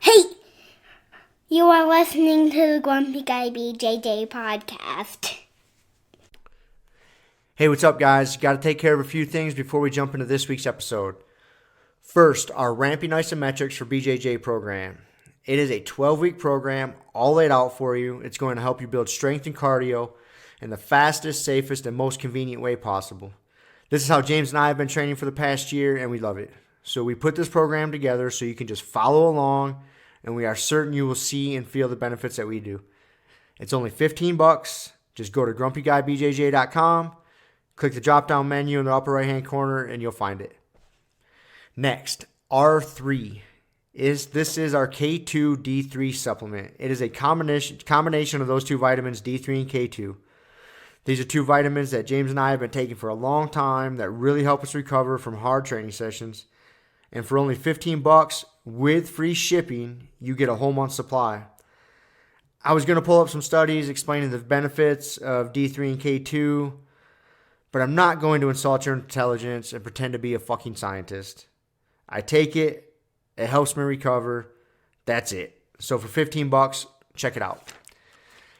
Hey, you are listening to the Grumpy Guy BJJ Podcast. Hey, what's up, guys? Got to take care of a few things before we jump into this week's episode. First, our Ramping Isometrics for BJJ program. It is a 12-week program, all laid out for you. It's going to help you build strength and cardio in the fastest, safest, and most convenient way possible. This is how James and I have been training for the past year, and we love it. So we put this program together so you can just follow along, and we are certain you will see and feel the benefits that we do. It's only $15. Just go to grumpyguybjj.com, click the drop-down menu in the upper right-hand corner, and you'll find it. Next, R3. This is our K2 D3 supplement. It is a combination of those two vitamins, D3 and K2. These are two vitamins that James and I have been taking for a long time that really help us recover from hard training sessions. And for only $15 with free shipping, you get a whole month's supply. I was going to pull up some studies explaining the benefits of D3 and K2, but I'm not going to insult your intelligence and pretend to be a fucking scientist. I take it. It helps me recover. That's it. So for $15, check it out.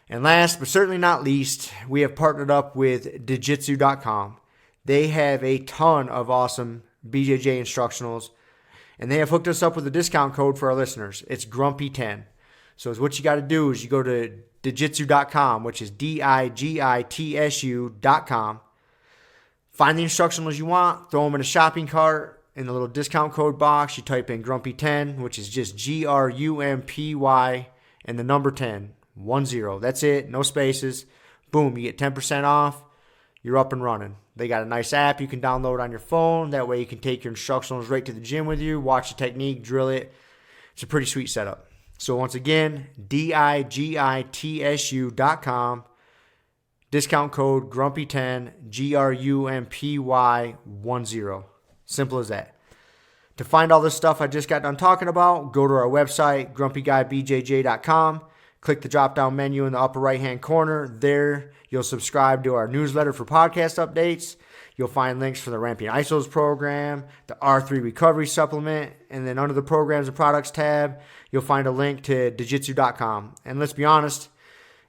And last but certainly not least, we have partnered up with Jiu-Jitsu.com. They have a ton of awesome BJJ instructionals, and they have hooked us up with a discount code for our listeners. It's Grumpy10. So what you got to do is you go to Jiu-Jitsu.com, which is DIGITSU.com. Find the instructionals you want, throw them in a shopping cart. In the little discount code box, you type in Grumpy10, which is just GRUMPY and the number 10, 10. That's it, no spaces. Boom, you get 10% off. You're up and running. They got a nice app you can download on your phone. That way you can take your instructionals right to the gym with you, watch the technique, drill it. It's a pretty sweet setup. So once again, DIGITSU.com. Discount code Grumpy10, GRUMPY10. Simple as that. To find all this stuff I just got done talking about, go to our website, grumpyguybjj.com. Click the drop-down menu in the upper right-hand corner. There, you'll subscribe to our newsletter for podcast updates. You'll find links for the Ramping Isos program, the R3 Recovery Supplement, and then under the Programs and Products tab, you'll find a link to Jiu-Jitsu.com. And let's be honest,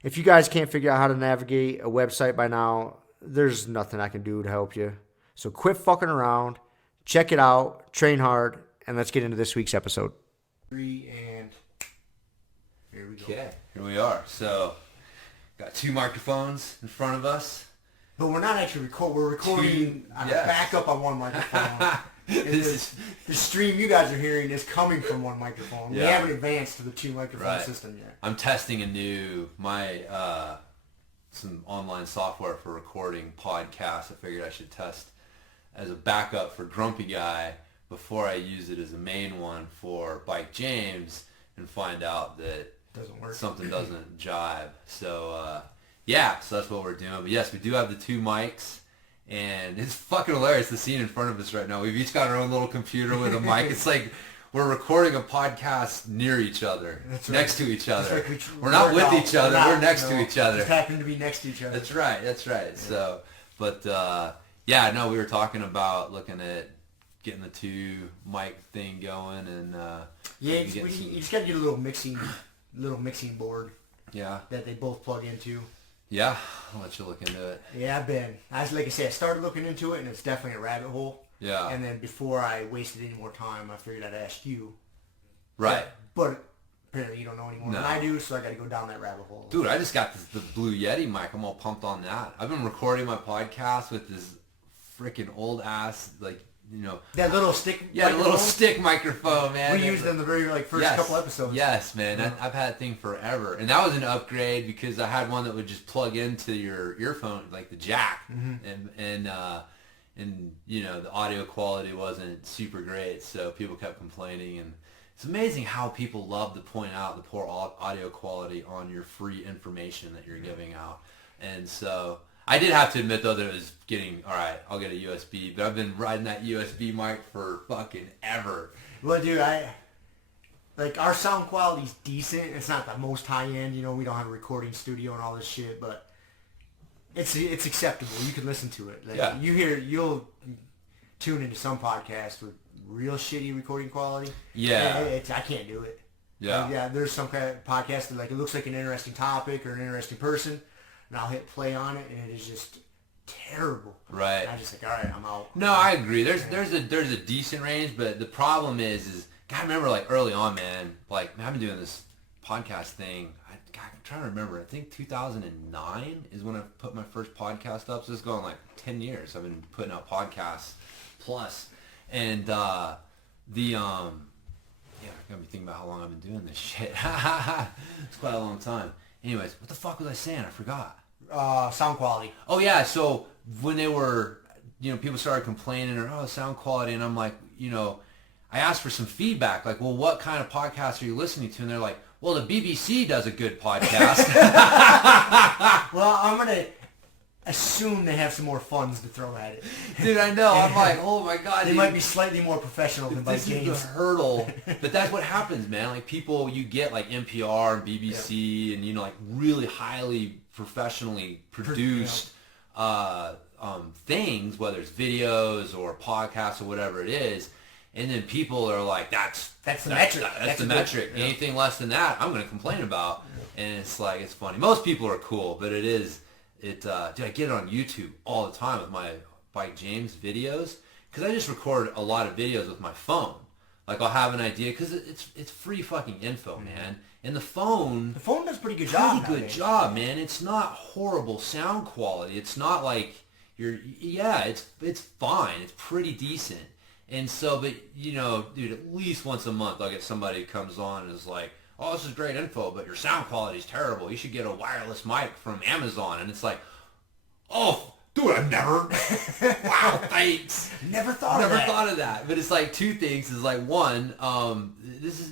if you guys can't figure out how to navigate a website by now, there's nothing I can do to help you. So quit fucking around. Check it out, train hard, and let's get into this week's episode. And here we go. Okay, here we are. So, got two microphones in front of us. But we're not actually recording. We're recording on a backup on one microphone. The stream you guys are hearing is coming from one microphone. Yeah. We haven't advanced to the two microphone system yet. I'm testing some online software for recording podcasts. I figured I should test as a backup for Grumpy Guy before I use it as a main one for Bike James and find out that something doesn't jive. So, so that's what we're doing. But yes, we do have the two mics, and it's fucking hilarious, the scene in front of us right now. We've each got our own little computer with a mic. It's like we're recording a podcast near each other, next to each other. Like we're not with each other, we're next to each other. Just happen to be next to each other. That's right. Yeah. So, but... we were talking about looking at getting the two mic thing going, and you just gotta get a little mixing board. Yeah. That they both plug into. Yeah, I'll let you look into it. Yeah, I started looking into it, and it's definitely a rabbit hole. Yeah. And then before I wasted any more time, I figured I'd ask you. Right. But apparently you don't know any more than I do, so I got to go down that rabbit hole. Dude, I just got the Blue Yeti mic. I'm all pumped on that. I've been recording my podcast with this freaking old ass, that little stick microphone? Little stick microphone, man. We used it in the very first couple episodes. Yes, man. Yeah. I've had that thing forever, and that was an upgrade because I had one that would just plug into your earphone, like the jack, and the audio quality wasn't super great, so people kept complaining. And it's amazing how people love to point out the poor audio quality on your free information that you're giving out. And so I did have to admit, though, that it was getting, all right, I'll get a USB, but I've been riding that USB mic for fucking ever. Well, dude, our sound quality's decent. It's not the most high-end, we don't have a recording studio and all this shit, but it's acceptable. You can listen to it. You'll tune into some podcasts with real shitty recording quality. Yeah. I can't do it. Yeah. Like, yeah, there's some kind of podcast that like it looks like an interesting topic or an interesting person, and I'll hit play on it, and it is just terrible. Right. And I'm just like, all right, I'm out. No, I agree. There's a decent range, but the problem is God, I remember like early on, man. Like, man, I've been doing this podcast thing. I'm trying to remember. I think 2009 is when I put my first podcast up. So it's going like 10 years. I've been putting out podcasts plus, and yeah, got me thinking about how long I've been doing this shit. It's quite a long time. Anyways, what the fuck was I saying? I forgot. Sound quality. Oh yeah, so when they were, people started complaining or sound quality, and I'm like, I asked for some feedback, like, well, what kind of podcasts are you listening to? And they're like, well, the BBC does a good podcast. Well, I'm gonna assume they have some more funds to throw at it. Dude, I know. I'm like, oh my god. They might be slightly more professional than Mike This James. is the hurdle. But that's what happens, man. Like people, you get like NPR and BBC and, like really highly professionally produced things, whether it's videos or podcasts or whatever it is. And then people are like, that's the metric. That's the metric. Yeah. Anything less than that, I'm going to complain about. Yeah. And it's like, it's funny. Most people are cool, but dude, I get it on YouTube all the time with my Mike James videos because I just record a lot of videos with my phone. Like I'll have an idea because it's free fucking info, man. And the phone does pretty good job. Good job, man. It's not horrible sound quality. It's not like it's fine. It's pretty decent. And so, but dude, at least once a month I'll get somebody who comes on and is like, oh, this is great info, but your sound quality is terrible. You should get a wireless mic from Amazon. And it's like, oh, dude, I never, wow, thanks. Never thought of that. But it's like two things. Is like one,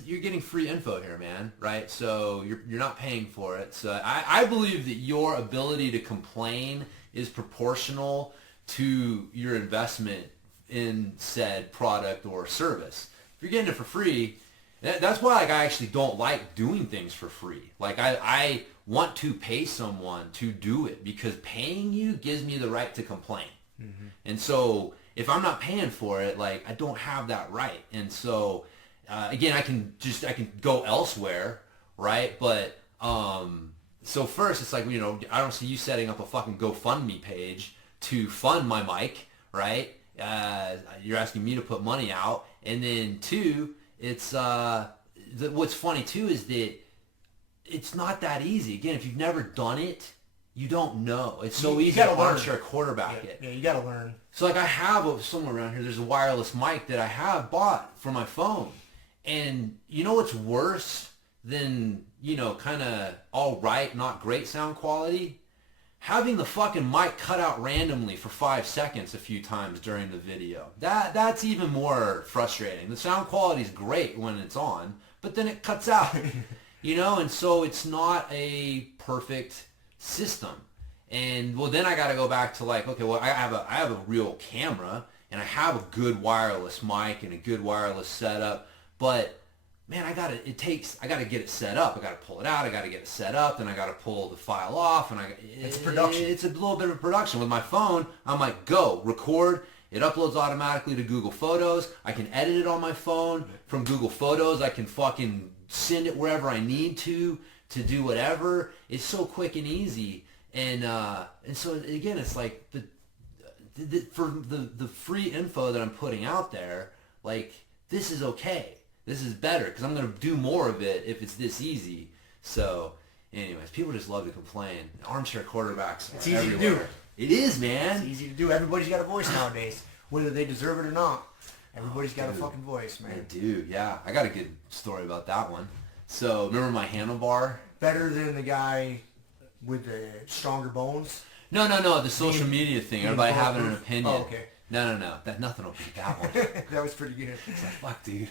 you're getting free info here, man, right? So you're not paying for it. So I believe that your ability to complain is proportional to your investment in said product or service. If you're getting it for free, that's why like I actually don't like doing things for free. Like I want to pay someone to do it because paying you gives me the right to complain. Mm-hmm. And so if I'm not paying for it, like I don't have that right. And so again, I can go elsewhere, right? But so first it's like, I don't see you setting up a fucking GoFundMe page to fund my mic, right? You're asking me to put money out. And then two, it's what's funny too is that it's not that easy. Again, if you've never done it, you don't know. It's so easy to armchair quarterback it. Yeah, you got to learn. So like I have somewhere around here, there's a wireless mic that I have bought for my phone. And you know what's worse than, kind of all right, not great sound quality? Having the fucking mic cut out randomly for 5 seconds a few times during the video. That's even more frustrating. The sound quality is great when it's on, but then it cuts out. And so it's not a perfect system. And well, then I got to go back to like, okay, well, I have a real camera and I have a good wireless mic and a good wireless setup, but man, I got to get it set up. I got to pull it out. I got to get it set up. Then I got to pull the file off. And it's production. It's a little bit of production. With my phone, I'm like, go, record. It uploads automatically to Google Photos. I can edit it on my phone. From Google Photos, I can fucking send it wherever I need to do whatever. It's so quick and easy. And so, again, it's like for the free info that I'm putting out there, like, this is okay. This is better because I'm going to do more of it if it's this easy. So, anyways, people just love to complain. Armchair quarterbacks It's easy everywhere. to do. It is, man. It's easy to do. Everybody's got a voice nowadays, whether they deserve it or not. Everybody's got a fucking voice, man. I do, yeah. I got a good story about that one. So, remember my handlebar? Better than the guy with the stronger bones? No, the social media thing. Everybody having an opinion. Oh, okay. No. Nothing will beat that one. That was pretty good. It's like, fuck, dude.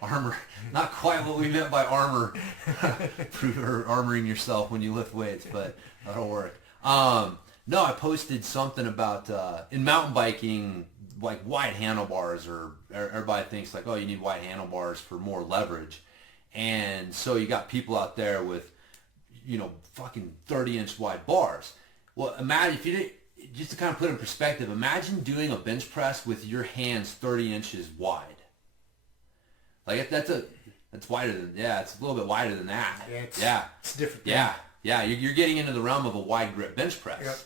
Armor. Not quite what we meant by armor. Or armoring yourself when you lift weights, but that'll work. No, I posted something about, in mountain biking, like wide handlebars, or everybody thinks like, oh, you need wide handlebars for more leverage. And so you got people out there with, fucking 30-inch wide bars. Well, imagine if you did, just to kind of put it in perspective, imagine doing a bench press with your hands 30 inches wide. Like It's wider than, it's a little bit wider than that. It's different. Yeah, you're getting into the realm of a wide grip bench press. Yep.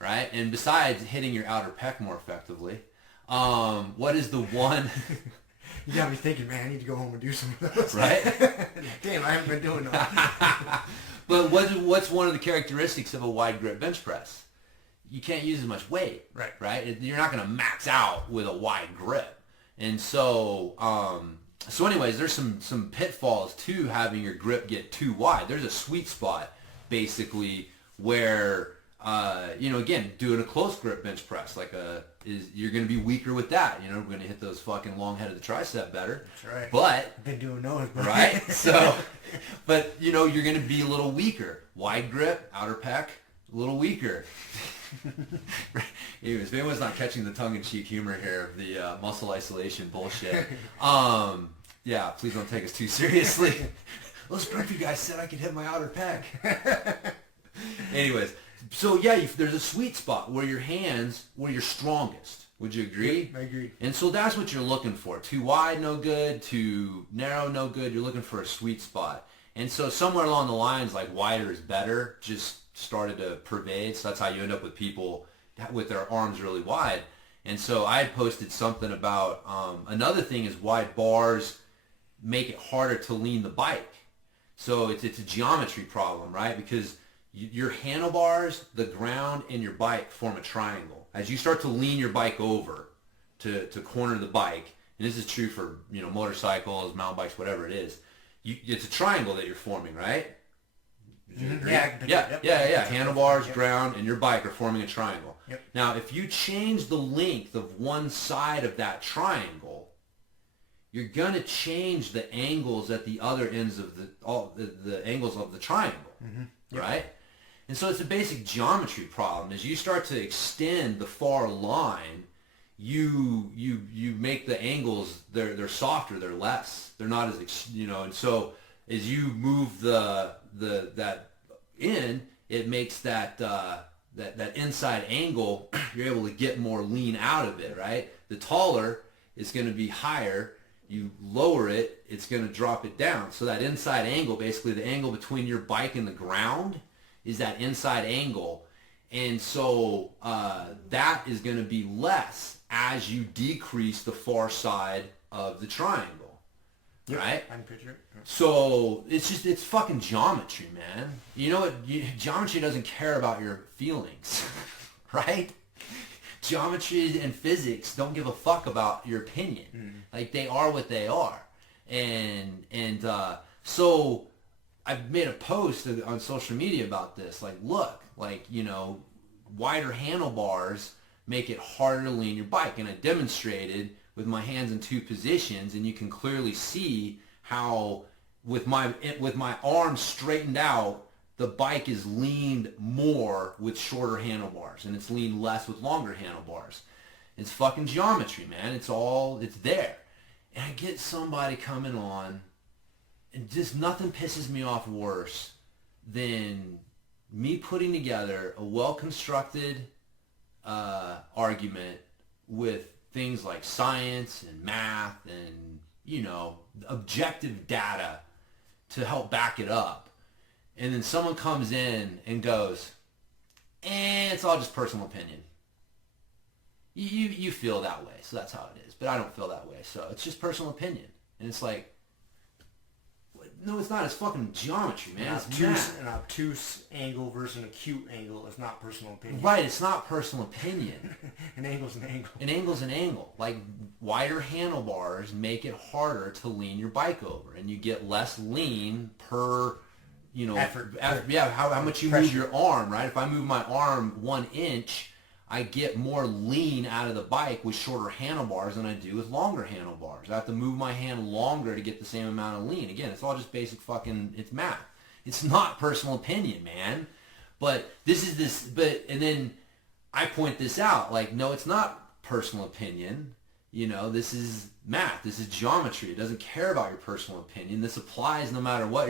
Right? And besides hitting your outer pec more effectively, what is the one... You got me thinking, man, I need to go home and do some of those. Right? Damn, I haven't been doing that. But what's one of the characteristics of a wide grip bench press? You can't use as much weight. Right? You're not going to max out with a wide grip. And so, anyways, there's some pitfalls to having your grip get too wide. There's a sweet spot, basically, where... again, doing a close grip bench press, you're going to be weaker with that. We're going to hit those fucking long head of the tricep better. That's right. But I've been doing those. Right. So, but you're going to be a little weaker. Wide grip, outer pec, a little weaker. Anyways, if anyone's not catching the tongue-in-cheek humor here of the muscle isolation bullshit, please don't take us too seriously. Those Grumpy guys said I could hit my outer pec. Anyways. So there's a sweet spot where your hands, where you're strongest. Would you agree? I agree. And so that's what you're looking for. Too wide, no good. Too narrow, no good. You're looking for a sweet spot. And so somewhere along the lines, like wider is better, just started to pervade. So that's how you end up with people with their arms really wide. And so I had posted something about another thing is wide bars make it harder to lean the bike. So it's a geometry problem, right? Because your handlebars, the ground, and your bike form a triangle. As you start to lean your bike over to corner the bike, and this is true for motorcycles, mountain bikes, whatever it is, it's a triangle that you're forming, right? Mm-hmm. Yeah. Handlebars, ground, and your bike are forming a triangle. Yep. Now, if you change the length of one side of that triangle, you're gonna change the angles at the other ends of the angles of the triangle, right? And so it's a basic geometry problem. As you start to extend the far line, you make the angles, they're softer, they're less, they're not as and so as you move that in, it makes that inside angle, you're able to get more lean out of it, right? The taller is going to be higher. You lower it, it's going to drop it down. So that inside angle, basically the angle between your bike and the ground, is that inside angle. And so that is going to be less as you decrease the far side of the triangle, right? I can picture it. So it's fucking geometry, man. You know what? Geometry doesn't care about your feelings, right? Geometry and physics don't give a fuck about your opinion. Like, they are what they are. And so I've made a post on social media about this. Like, look, wider handlebars make it harder to lean your bike. And I demonstrated with my hands in two positions, and you can clearly see how with my arms straightened out, the bike is leaned more with shorter handlebars, and it's leaned less with longer handlebars. It's fucking geometry, man. It's there. And I get somebody coming on, and just nothing pisses me off worse than me putting together a well-constructed argument with things like science and math and, objective data to help back it up. And then someone comes in and goes, it's all just personal opinion. You feel that way, so that's how it is. But I don't feel that way, so it's just personal opinion. And it's like, no, it's not. It's fucking geometry, man. An obtuse angle versus an acute angle is not personal opinion. Right, it's not personal opinion. An angle's an angle. An angle's an angle. Like, wider handlebars make it harder to lean your bike over, and you get less lean per... effort. How much you move your arm, right? If I move my arm 1 inch, I get more lean out of the bike with shorter handlebars than I do with longer handlebars. I have to move my hand longer to get the same amount of lean. Again, it's all just basic it's math. It's not personal opinion, man. But and then I point this out, like, no, it's not personal opinion. This is math. This is geometry. It doesn't care about your personal opinion. This applies no matter what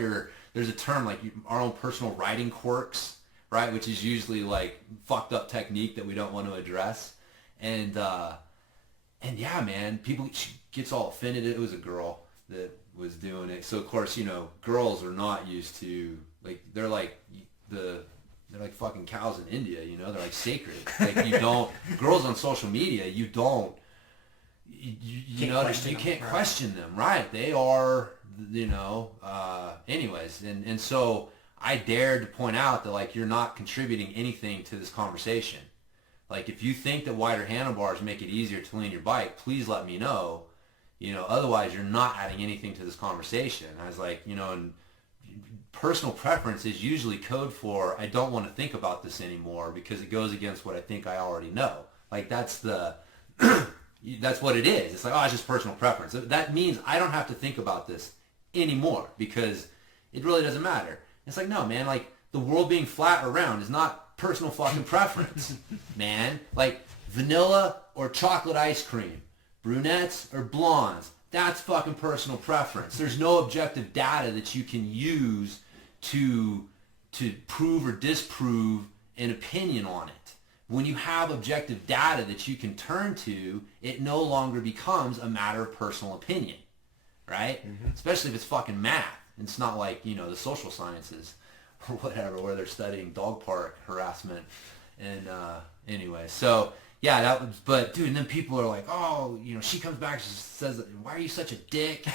there's a term like our own personal writing quirks, right? Which is usually like fucked up technique that we don't want to address. And yeah, man, she gets all offended. It was a girl that was doing it. So of course, you know, girls are not used to, like, they're like fucking cows in India, you know, they're like sacred. Like, you don't, girls on social media, you don't, you know, you can't question them, right? They are, you know, anyways. And so I dared to point out that, like, you're not contributing anything to this conversation. Like, if you think that wider handlebars make it easier to lean your bike, please let me know. You know, otherwise you're not adding anything to this conversation. I was like, you know, and personal preference is usually code for, I don't want to think about this anymore because it goes against what I think I already know. Like, that's the, that's what it is. It's like, oh, it's just personal preference. That means I don't have to think about this anymore because it really doesn't matter. It's like, no, man, like, the world being flat or round is not personal fucking preference, man. Like, vanilla or chocolate ice cream, brunettes or blondes, that's fucking personal preference. There's no objective data that you can use to prove or disprove an opinion on it. When you have objective data that you can turn to, it no longer becomes a matter of personal opinion, right? Mm-hmm. Especially if it's fucking math. It's not like, you know, the social sciences or whatever, where they're studying dog park harassment. And anyway, so yeah, that was, but dude, and then people are like, oh, you know, she comes back, she says, why are you such a dick?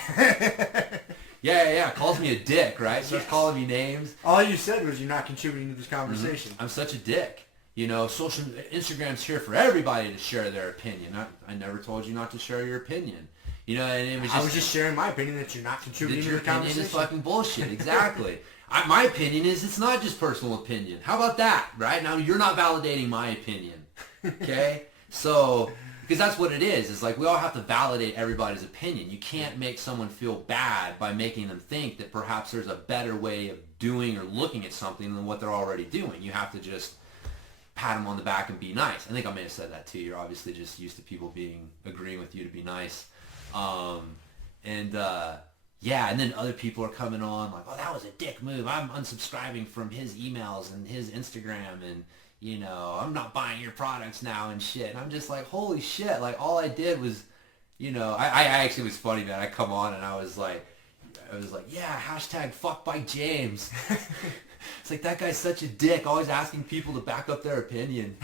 yeah, calls me a dick, right? Starts calling me names. All you said was you're not contributing to this conversation. Mm-hmm. I'm such a dick. You know, Instagram's here for everybody to share their opinion. I never told you not to share your opinion. You know, and it was just, I was just sharing my opinion that you're not contributing to the conversation. Your opinion is fucking bullshit. Exactly. My opinion is it's not just personal opinion. How about that, right? Now, you're not validating my opinion. Okay? So, because that's what it is. It's like we all have to validate everybody's opinion. You can't make someone feel bad by making them think that perhaps there's a better way of doing or looking at something than what they're already doing. You have to just pat them on the back and be nice. I think I may have said that too. You're obviously just used to people agreeing with you to be nice. Yeah, and then other people are coming on like, oh, that was a dick move. I'm unsubscribing from his emails and his Instagram, and, you know, I'm not buying your products now and shit. And I'm just like, holy shit. Like, all I did was, you know, I actually was funny, man. I come on and I was like, yeah, hashtag fuck by James. It's like, that guy's such a dick, always asking people to back up their opinion.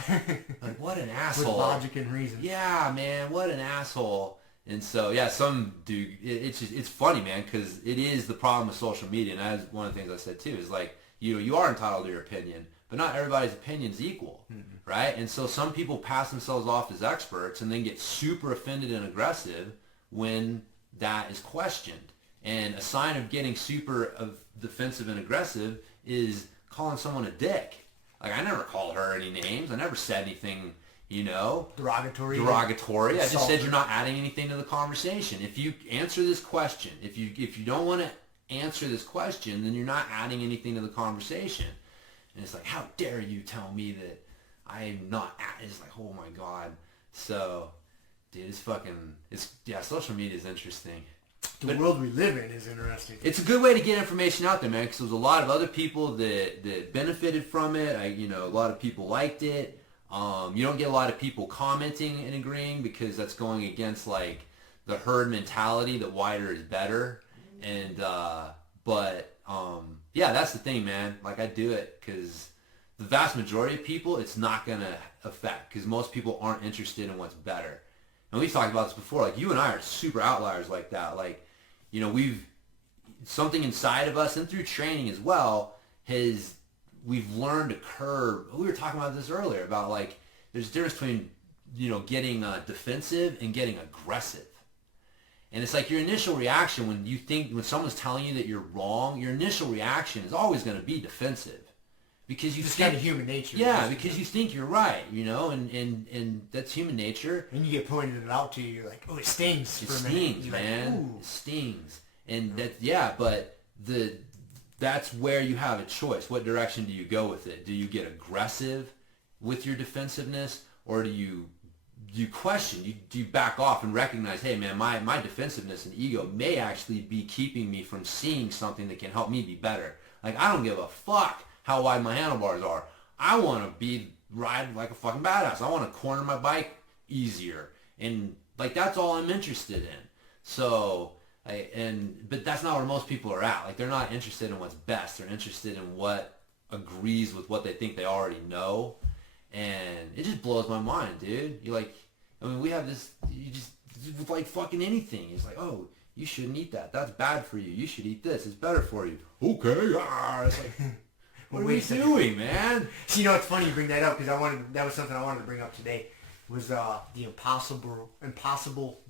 Like, what an asshole. With logic and reason. Yeah, man, what an asshole. And so, yeah, some dude, it's funny, man, because it is the problem with social media. And that's one of the things I said, too, is like, you are entitled to your opinion, but not everybody's opinion is equal, right? And so some people pass themselves off as experts and then get super offended and aggressive when that is questioned. And a sign of getting super defensive and aggressive is calling someone a dick. Like, I never called her any names. I never said anything, you know, derogatory. I just said you're not adding anything to the conversation. If you answer this question, if you don't want to answer this question, then you're not adding anything to the conversation. And it's like, how dare you tell me that I'm not it's like, oh my God. So, dude, social media is interesting. The world we live in is interesting. It's a good way to get information out there, man, because there's a lot of other people that benefited from it. A lot of people liked it. You don't get a lot of people commenting and agreeing because that's going against, like, the herd mentality that wider is better. And yeah, that's the thing, man. Like, I do it because the vast majority of people, it's not going to affect because most people aren't interested in what's better. And we've talked about this before. Like, you and I are super outliers like that. Like, you know, something inside of us and through training as well we've learned to curb. We were talking about this earlier about, like, there's a difference between, you know, getting defensive and getting aggressive. And it's like your initial reaction when someone's telling you that you're wrong, your initial reaction is always going to be defensive. Because you think, kind of human nature. Yeah, because you think you're right, you know, and that's human nature. And you get pointed out to you, you're like, oh, it stings for a minute. It stings, man. Like, it stings. And but that's where you have a choice. What direction do you go with it? Do you get aggressive with your defensiveness, or do you question? Do you back off and recognize, hey, man, my defensiveness and ego may actually be keeping me from seeing something that can help me be better. Like, I don't give a fuck how wide my handlebars are. I want to ride like a fucking badass. I want to corner my bike easier. And, like, that's all I'm interested in. So, But that's not where most people are at. Like, they're not interested in what's best. They're interested in what agrees with what they think they already know. And it just blows my mind, dude. You're like, I mean, we have this, you just, with like fucking anything. It's like, oh, you shouldn't eat that. That's bad for you. You should eat this. It's better for you. Okay. It's like, what are we doing, man? So, you know, it's funny you bring that up because that was something I wanted to bring up today. Was the Impossible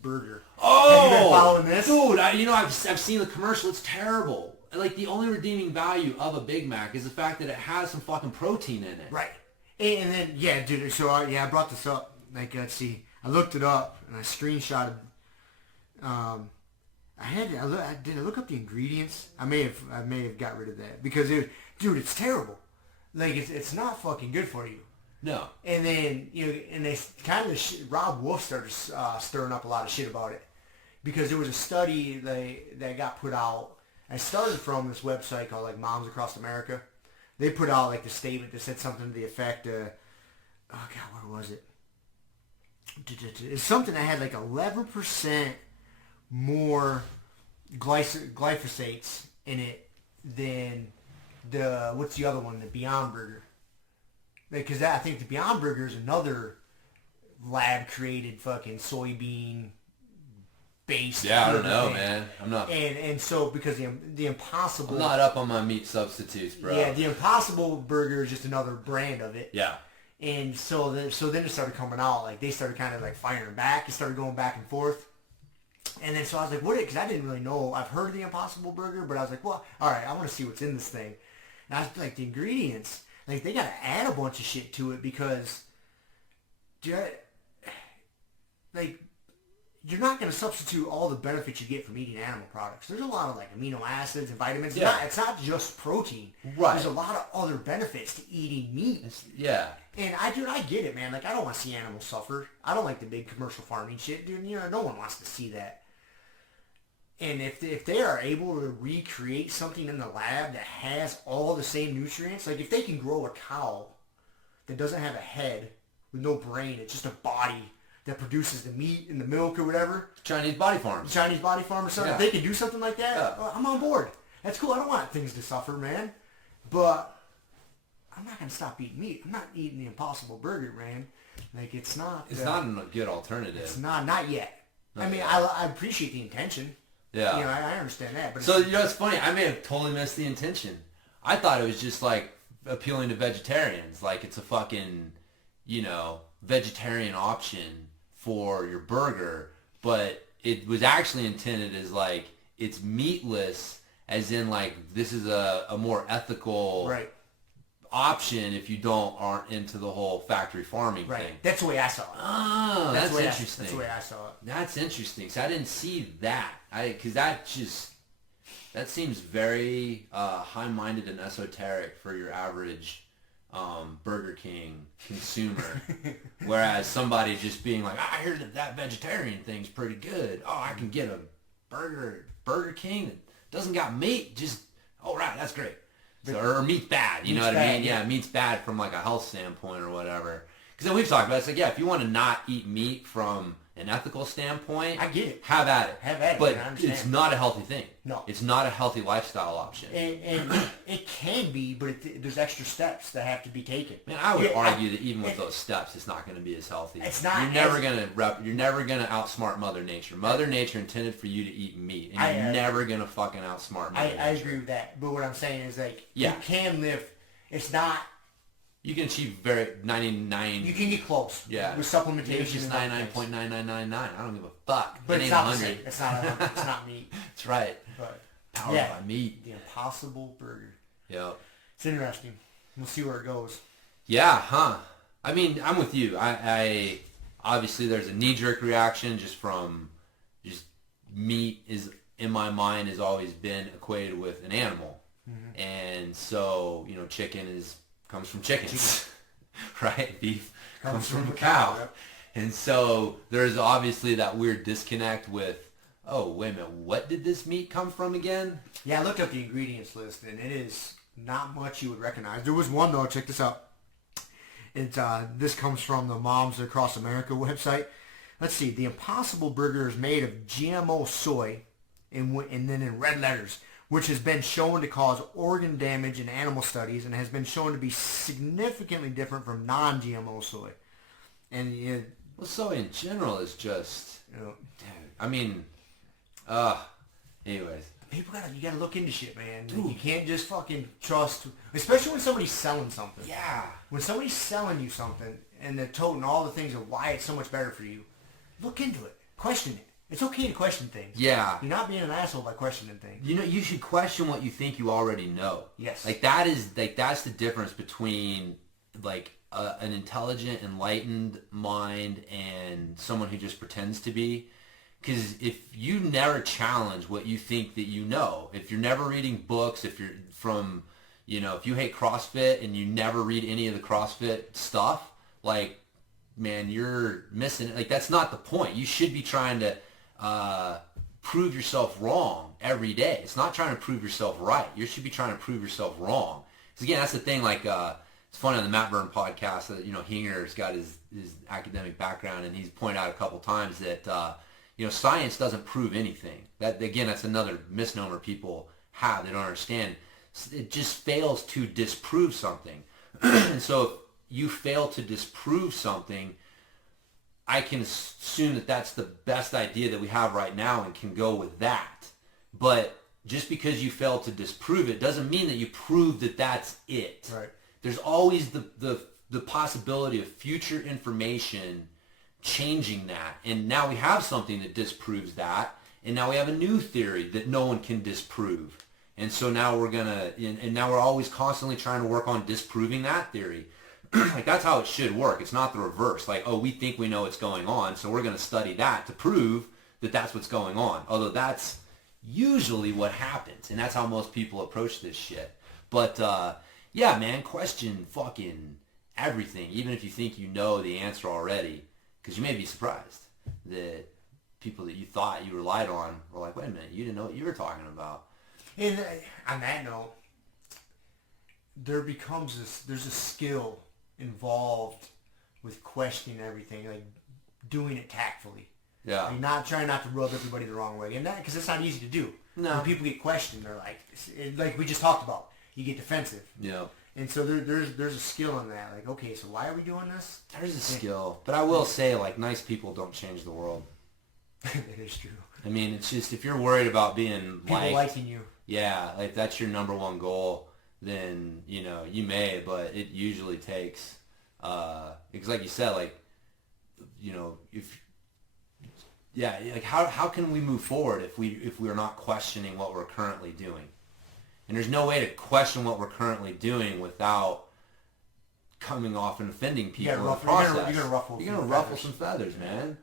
Burger. Oh, have you been following this, dude? I've seen the commercial. It's terrible. Like, the only redeeming value of a Big Mac is the fact that it has some fucking protein in it. Right. And then dude. So I brought this up. Like, let's see. I looked it up and I screenshotted. I look up the ingredients. I may have got rid of that because it's terrible. Like, it's not fucking good for you. No. And then, and they kind of, Rob Wolf started stirring up a lot of shit about it. Because there was a study that got put out. I started from this website called, like, Moms Across America. They put out, like, the statement that said something to the effect of, oh, God, what was it? It's something that had, like, 11% more glyphosates in it than what's the other one, the Beyond Burger. Because I think the Beyond Burger is another lab-created fucking soybean-based. Yeah, I don't know, man. I'm not. And so because the Impossible. I'm not up on my meat substitutes, bro. Yeah, the Impossible Burger is just another brand of it. Yeah. And so then it started coming out. Like, they started kind of like firing back. It started going back and forth. And then so I was like, what? Because I didn't really know. I've heard of the Impossible Burger, but I was like, well, all right, I want to see what's in this thing. And I was like, the ingredients. Like, they got to add a bunch of shit to it because, like, you're not going to substitute all the benefits you get from eating animal products. There's a lot of, like, amino acids and vitamins. Yeah. It's not just protein. Right. There's a lot of other benefits to eating meat. Yeah. And I get it, man. Like, I don't want to see animals suffer. I don't like the big commercial farming shit, dude. No one wants to see that. And if they are able to recreate something in the lab that has all the same nutrients, like if they can grow a cow that doesn't have a head with no brain, it's just a body that produces the meat and the milk or whatever. Chinese body farms. Chinese body farm or something. Yeah. If they can do something like that, I'm on board. That's cool. I don't want things to suffer, man. But I'm not going to stop eating meat. I'm not eating the Impossible Burger, man. Like, it's not... It's not a good alternative. It's not yet. Not I mean, yet. I appreciate the intention. Yeah. I understand that. But So, it's funny. I may have totally missed the intention. I thought it was just, like, appealing to vegetarians. Like, it's a fucking, vegetarian option for your burger. But it was actually intended as, like, it's meatless, as in, like, this is a more ethical option if you aren't into the whole factory farming thing. That's the way I saw it. Oh, that's interesting. That's the way I saw it. That's interesting. So I didn't see that. Because that seems very high-minded and esoteric for your average Burger King consumer. Whereas somebody just being like, I hear that vegetarian thing's pretty good. Oh, I can get a Burger King that doesn't got meat. Right, that's great. So, or meat's bad, you know what I mean? Yeah, meat's bad from like a health standpoint or whatever. Because then we've talked about it. It's like, if you want to not eat meat from an ethical standpoint, I get it. Have at it. But man, it's not a healthy thing. No. It's not a healthy lifestyle option. And it can be, but there's extra steps that have to be taken. Man, I would argue that even with those steps, it's not going to be as healthy. It's not. You're never going to outsmart Mother Nature. Mother Nature intended for you to eat meat, and you're never going to fucking outsmart Mother Nature. I agree with that. But what I'm saying is, like, you can live. It's not. You can achieve 99. You can get close. Yeah. With supplementation. It's just 99.9999. I don't give a fuck. But it's not 100. it's not meat. That's right. But powered by meat. The Impossible Burger. Yep. It's interesting. We'll see where it goes. Yeah, huh? I mean, I'm with you. I obviously there's a knee-jerk reaction just meat is in my mind has always been equated with an animal, and so chicken comes from chickens, right? Beef comes from a cow. Yep. And so there's obviously that weird disconnect with, oh, wait a minute, what did this meat come from again? Yeah, I looked up the ingredients list, and it is not much you would recognize. There was one, though. Check this out. This comes from the Moms Across America website. Let's see. The Impossible Burger is made of GMO soy and then in red letters, which has been shown to cause organ damage in animal studies and has been shown to be significantly different from non-GMO soy. And well, soy in general is just, dude, I mean, anyways. You gotta look into shit, man. Dude. You can't just fucking trust, especially when somebody's selling something. Yeah. When somebody's selling you something and they're toting all the things of why it's so much better for you, look into it. Question it. It's okay to question things. Yeah. You're not being an asshole by questioning things. You know, you should question what you think you already know. Yes. Like that's the difference between like an intelligent, enlightened mind and someone who just pretends to be. Because if you never challenge what you think that you know, if you're never reading books, if you're from, if you hate CrossFit and you never read any of the CrossFit stuff, like, man, you're missing it. Like, that's not the point. You should be trying to prove yourself wrong every day. It's not trying to prove yourself right. You should be trying to prove yourself wrong. Because, again, that's the thing, like, it's funny on the Matt Burn podcast that, Hinger's got his academic background, and he's pointed out a couple times that, science doesn't prove anything. That's another misnomer people have. They don't understand. It just fails to disprove something. And so if you fail to disprove something, I can assume that that's the best idea that we have right now and can go with that. But just because you fail to disprove it doesn't mean that you prove that that's it. Right. There's always the possibility of future information changing that, and now we have something that disproves that, and now we have a new theory that no one can disprove, and so now now we're always constantly trying to work on disproving that theory. Like, that's how it should work. It's not the reverse. Like, we think we know what's going on, so we're going to study that to prove that that's what's going on, although that's usually what happens, and that's how most people approach this shit. But yeah, man, question fucking everything, even if you think you know the answer already. Because you may be surprised that people that you thought you relied on were like, wait a minute, you didn't know what you were talking about. And on that note, there's a skill involved with questioning everything, like doing it tactfully. Yeah. Like trying not to rub everybody the wrong way. And that, because it's not easy to do. No. When people get questioned, they're like we just talked about, you get defensive. Yeah. And so there's a skill in that. Like, okay, so why are we doing this? There's a skill. But I will say, like, nice people don't change the world. That is true. I mean, it's just, if you're worried about being people liking you. Yeah, like, that's your number one goal, then, you may, but it usually takes, because like you said, like, how can we move forward if we're not questioning what we're currently doing? And there's no way to question what we're currently doing without coming off and offending people in the process. You're gonna ruffle some feathers, man.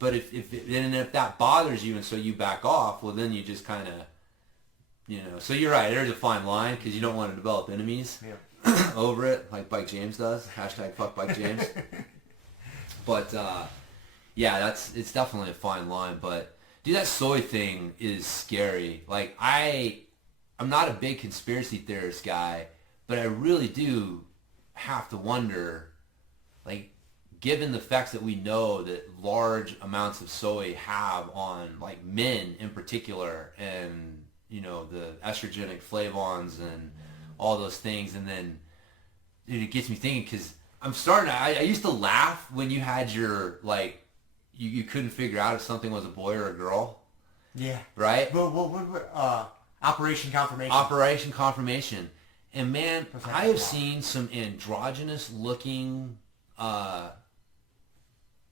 But if that bothers you and so you back off, well, then you just kind of, So you're right. There's a fine line because you don't want to develop enemies over it, like Bike James does. # fuck Bike James. But yeah, it's definitely a fine line. But dude, that soy thing is scary. Like, I'm not a big conspiracy theorist guy, but I really do have to wonder, like, given the facts that we know that large amounts of soy have on, like, men in particular, and, the estrogenic flavons and all those things, and then, dude, it gets me thinking, because I used to laugh when you had your, like, you couldn't figure out if something was a boy or a girl. Yeah. Right? Operation Confirmation. Operation Confirmation. And man, I have seen some androgynous looking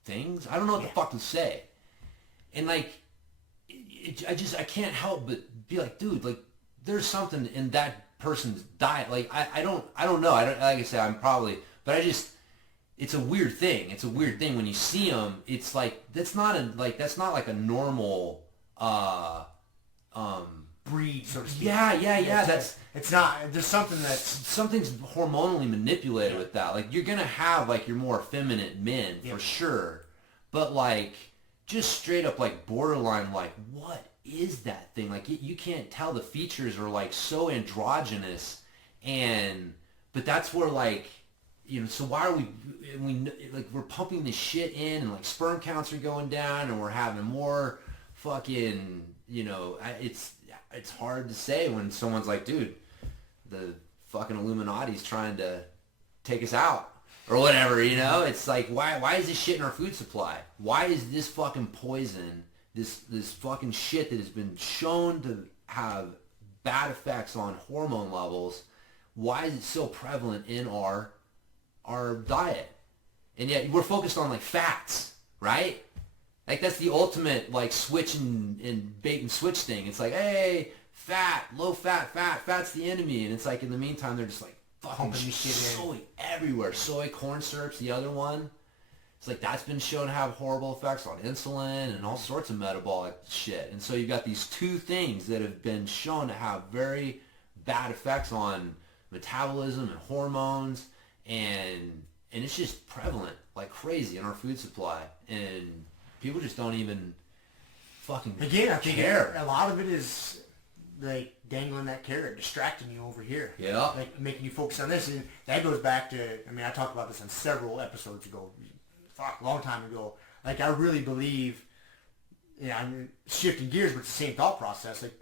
things. I don't know what the fuck to say. And like, I can't help but be like, dude, like, there's something in that person's diet. Like, I don't know. Like I said, it's a weird thing. It's a weird thing when you see them. It's like, that's not like a normal, breed, so to speak. Yeah. It's not. There's something's hormonally manipulated with that. Like, you're gonna have, like, your more effeminate men for sure, but like, just straight up, like, borderline, like, what is that thing? Like, you can't tell. The features are, like, so androgynous, but that's where, like, so why are we like, we're pumping this shit in, and like, sperm counts are going down, and we're having more fucking it's hard to say when someone's like, dude, the fucking Illuminati's trying to take us out or whatever, It's like, why is this shit in our food supply? Why is this fucking poison, this fucking shit that has been shown to have bad effects on hormone levels, why is it so prevalent in our diet? And yet we're focused on like fats, right? Like that's the ultimate like switch and bait and switch thing. It's like, hey, fat, low fat, fat's the enemy. And it's like in the meantime they're just like fucking soy everywhere. Soy, corn syrup's the other one. It's like that's been shown to have horrible effects on insulin and all sorts of metabolic shit. And so you've got these two things that have been shown to have very bad effects on metabolism and hormones, and it's just prevalent like crazy in our food supply, and people just don't even fucking I think a lot of it is like dangling that carrot, distracting you over here. Yeah. Like making you focus on this, and that goes back to, I talked about this on several episodes ago, a long time ago. Like I really believe, I'm shifting gears, but it's the same thought process. Like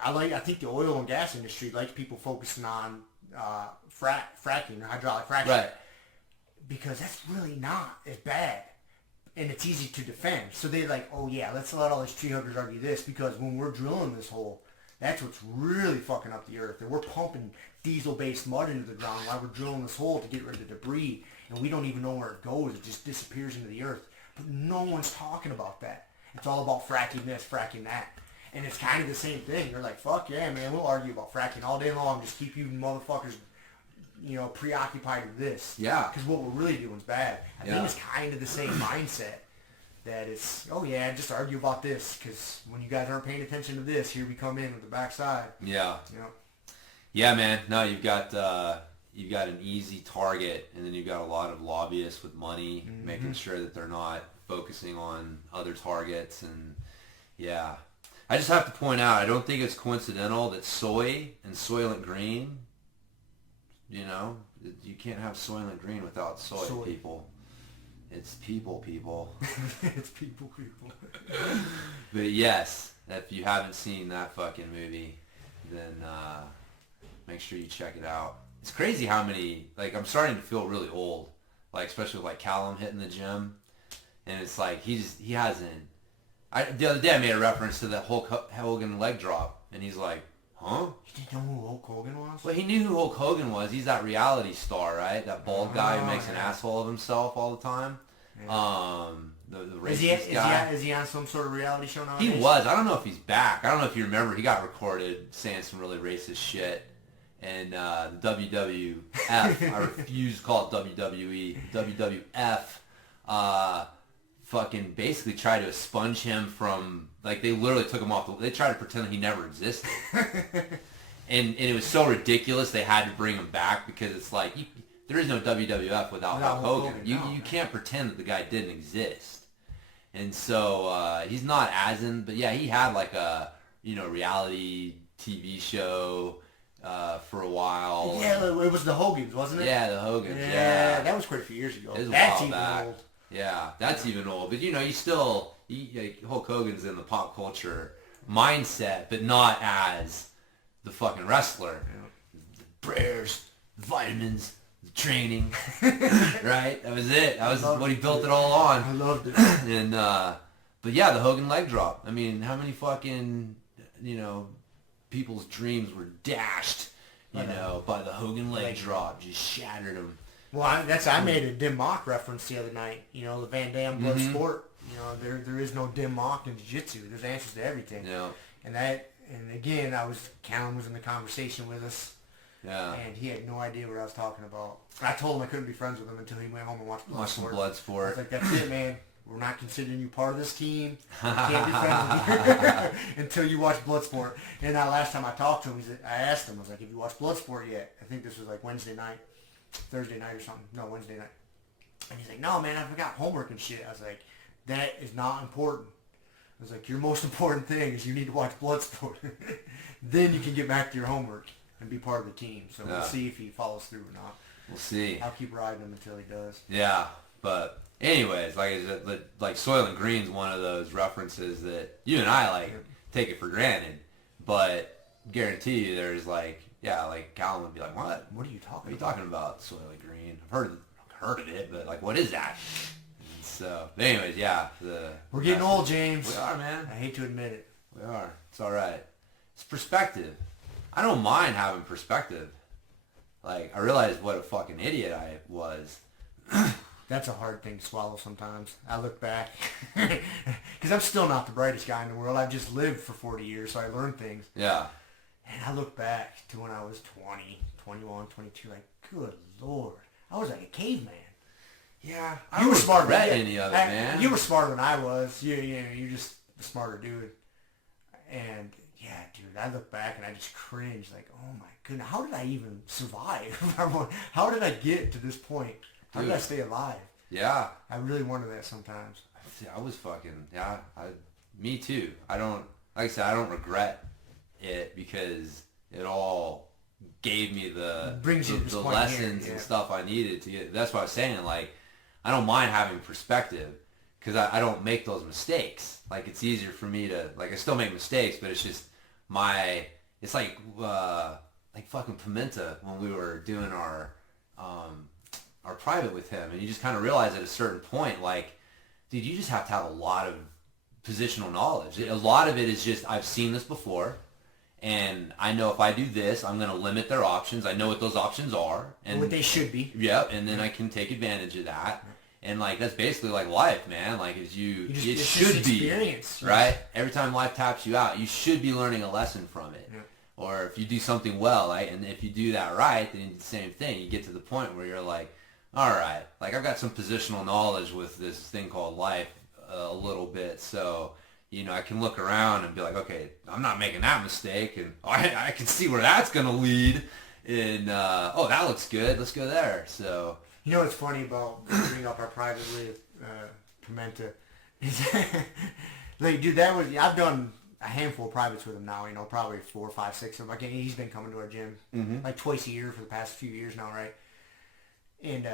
I think the oil and gas industry likes people focusing on fracking or hydraulic fracturing. Right. Because that's really not as bad. And it's easy to defend. So they're like, oh yeah, let's let all these tree huggers argue this, because when we're drilling this hole, that's what's really fucking up the earth. And we're pumping diesel-based mud into the ground while we're drilling this hole to get rid of the debris. And we don't even know where it goes. It just disappears into the earth. But no one's talking about that. It's all about fracking this, fracking that. And it's kind of the same thing. They're like, fuck yeah, man, we'll argue about fracking all day long. Just keep you motherfuckers, preoccupied with this. Yeah. Because what we're really doing is bad. I think it's kind of the same mindset. That it's, oh yeah, just argue about this, because when you guys aren't paying attention to this, here we come in with the backside. Yeah. Yeah, man. No, you've got an easy target, and then you've got a lot of lobbyists with money, making sure that they're not focusing on other targets. And yeah, I just have to point out, I don't think it's coincidental that soy and Soylent Green, you can't have Soylent Green without soy. People. It's people. It's people. But yes, if you haven't seen that fucking movie, then make sure you check it out. It's crazy how many, like, I'm starting to feel really old, like, especially with, like, Callum hitting the gym. And it's like, the other day I made a reference to the Hulk Hogan leg drop, and he's like, huh? You didn't know who Hulk Hogan was? Well, he knew who Hulk Hogan was. He's that reality star, right? That bald guy who makes an asshole of himself all the time. Yeah. The racist guy. Is he on some sort of reality show now? He was. I don't know if he's back. I don't know if you remember. He got recorded saying some really racist shit. And the WWF, I refuse to call it WWE, WWF, fucking basically tried to expunge him from, like, they literally took him off. They tried to pretend he never existed. and it was so ridiculous they had to bring him back, because it's like, there is no WWF without Hulk Hogan. You can't pretend that the guy didn't exist. And so he's not as in, but yeah, he had like a, reality TV show for a while. Yeah, it was the Hogans, wasn't it? Yeah, the Hogans. Yeah, that was quite a few years ago. It was that's a while even back. old. Yeah, that's even old. But you still, like, Hulk Hogan's in the pop culture mindset, but not as the fucking wrestler. The prayers, the vitamins, the training, right? That was it. That was what he built it all on. I loved it. And but yeah, the Hogan leg drop. I mean, how many fucking people's dreams were dashed, by the Hogan leg drop? Just shattered them. Well, I made a Dim Mak reference the other night. The Van Damme blood sport. There is no Dim Mak in Jiu Jitsu. There's answers to everything. Yeah. And again, Callum was in the conversation with us. Yeah. And he had no idea what I was talking about. I told him I couldn't be friends with him until he went home and watched Bloodsport. I was like, that's it, man. We're not considering you part of this team. You can't be friends with you until you watch Bloodsport. And that last time I talked to him, I asked him, I was like, have you watched Bloodsport yet? I think this was like Wednesday night, Thursday night or something. No, Wednesday night. And he's like, no, man, I forgot homework and shit. I was like, that is not important. I was like, your most important thing is you need to watch Bloodsport. Then you can get back to your homework and be part of the team. So we'll see if he follows through or not. We'll see. I'll keep riding him until he does. Yeah, but anyways, like Soylent Green's one of those references that you and I take it for granted. But guarantee you there's like, yeah, like Callum would be like, what are you talking about? Soylent Green. I've heard of it, but like, what is that? And so, but anyways, yeah. We're getting old, James. We are, man. I hate to admit it. We are. It's all right. It's perspective. I don't mind having perspective. Like, I realized what a fucking idiot I was. That's a hard thing to swallow sometimes. I look back. Because I'm still not the brightest guy in the world. I've just lived for 40 years, so I learned things. Yeah. And I look back to when I was 20, 21, 22, like, good Lord. I was like a caveman. Yeah. You were smarter than than any of it, man. You were smarter than I was. You're just a smarter dude. And, yeah, dude, I look back and I just cringe. Like, oh, my goodness. How did I even survive? How did I get to this point? How did I stay alive? Yeah. I really wonder that sometimes. I was fucking, yeah. Me too. Like I said, I don't regret it because it all gave me the lessons and stuff I needed to get. That's what I was saying. Like, I don't mind having perspective because I don't make those mistakes. Like, it's easier for me to, like, I still make mistakes, but it's just it's like fucking Pimenta when we were doing our private with him, and you just kind of realize at a certain point, like, dude, you just have to have a lot of positional knowledge. A lot of it is just, I've seen this before, and I know if I do this, I'm going to limit their options. I know what those options are. And what they should be. Yep, and then I can take advantage of that. And, like, that's basically like life, man. Like, it should be. Experience. Right? Every time life taps you out, you should be learning a lesson from it. Yeah. Or if you do something well, like, and if you do that right, then you do the same thing. You get to the point where you're like, all right, like, I've got some positional knowledge with this thing called life a little bit, so, I can look around and be like, okay, I'm not making that mistake, and I can see where that's going to lead, and, that looks good, let's go there, so. You know what's funny about bringing up our private with Pimenta is, like, dude, I've done a handful of privates with him now, probably 4, 5, 6 of them. Like, he's been coming to our gym, like, twice a year for the past few years now, right? And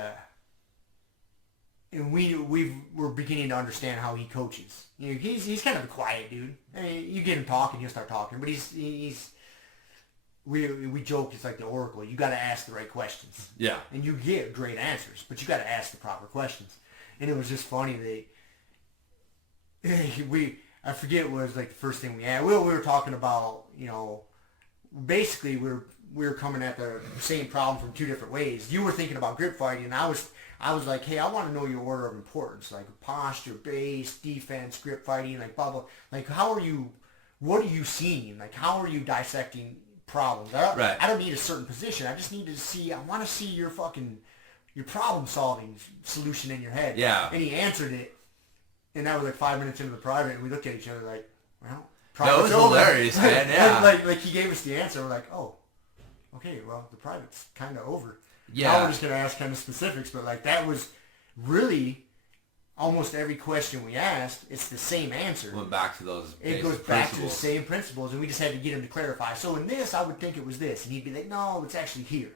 we're beginning to understand how he coaches. He's kind of a quiet dude. I mean, you get him talking, he'll start talking. But we joke it's like the Oracle. You got to ask the right questions. Yeah. And you get great answers, but you got to ask the proper questions. And it was just funny that I forget what was like the first thing we had. We were talking about, basically we were coming at the same problem from two different ways. You were thinking about grip fighting, and I was like, hey, I want to know your order of importance, like posture, base, defense, grip fighting, like blah blah. Like, what are you seeing? Like, how are you dissecting problems? I don't need a certain position. I just need to see. I want to see your problem solving solution in your head. Yeah. And he answered it, and that was like 5 minutes into the private, and we looked at each other like, well, that was hilarious, man. Yeah. like he gave us the answer. We're like, oh. Okay, well, the private's kind of over. Yeah. Now we're just going to ask kind of specifics, but, like, that was really almost every question we asked, it's the same answer. Went back to those It goes back to the same principles, and we just had to get him to clarify. So in this, I would think it was this. And he'd be like, no, it's actually here.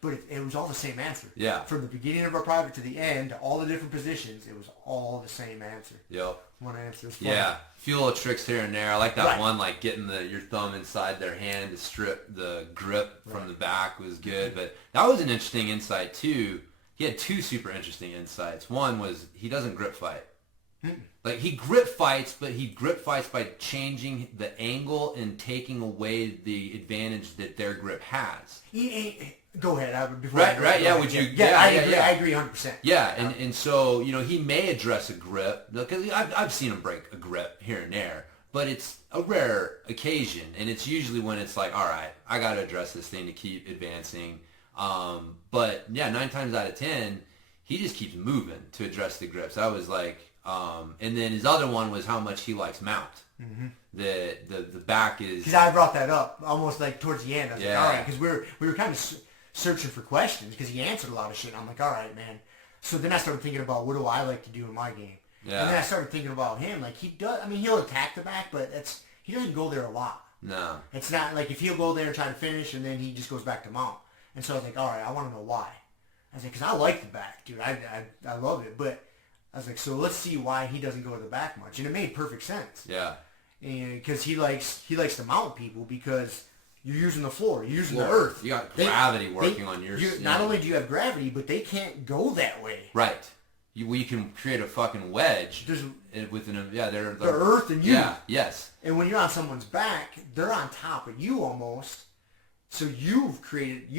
But it was all the same answer. Yeah. From the beginning of our private to the end, all the different positions, it was all the same answer. Yep. One answer. Yeah. A few little tricks here and there. I like that one, like getting your thumb inside their hand to strip the grip from the back was good. But that was an interesting insight, too. He had two super interesting insights. One was he doesn't grip fight. Like, he grip fights, but he grip fights by changing the angle and taking away the advantage that their grip has. Go ahead. Right. Yeah. Would you? Yeah. I agree 100%. Yeah. And so, he may address a grip because I've seen him break a grip here and there, but it's a rare occasion, and it's usually when it's like, all right, I got to address this thing to keep advancing. But yeah, 9 times out of 10, he just keeps moving to address the grips. I was like, and then his other one was how much he likes mount. Mm-hmm. The back is, because I brought that up almost like towards the end. I was like, all right, because we were kind of searching for questions because he answered a lot of shit. And I'm like, all right, man. So then I started thinking about what do I like to do in my game. Yeah. And then I started thinking about him. Like, he does. I mean, he'll attack the back, but he doesn't go there a lot. No. It's not like if he'll go there and try to finish, and then he just goes back to mount. And so I was like, all right, I want to know why. I was like, because I like the back, dude. I love it. But I was like, so let's see why he doesn't go to the back much. And it made perfect sense. Yeah. and because he likes to mount people because you're using the floor, you're using the earth. You got gravity working on your. Not only do you have gravity, but they can't go that way. Right. You can create a fucking wedge within they're the earth and you. Yeah. Yes. And when you're on someone's back, they're on top of you almost. So you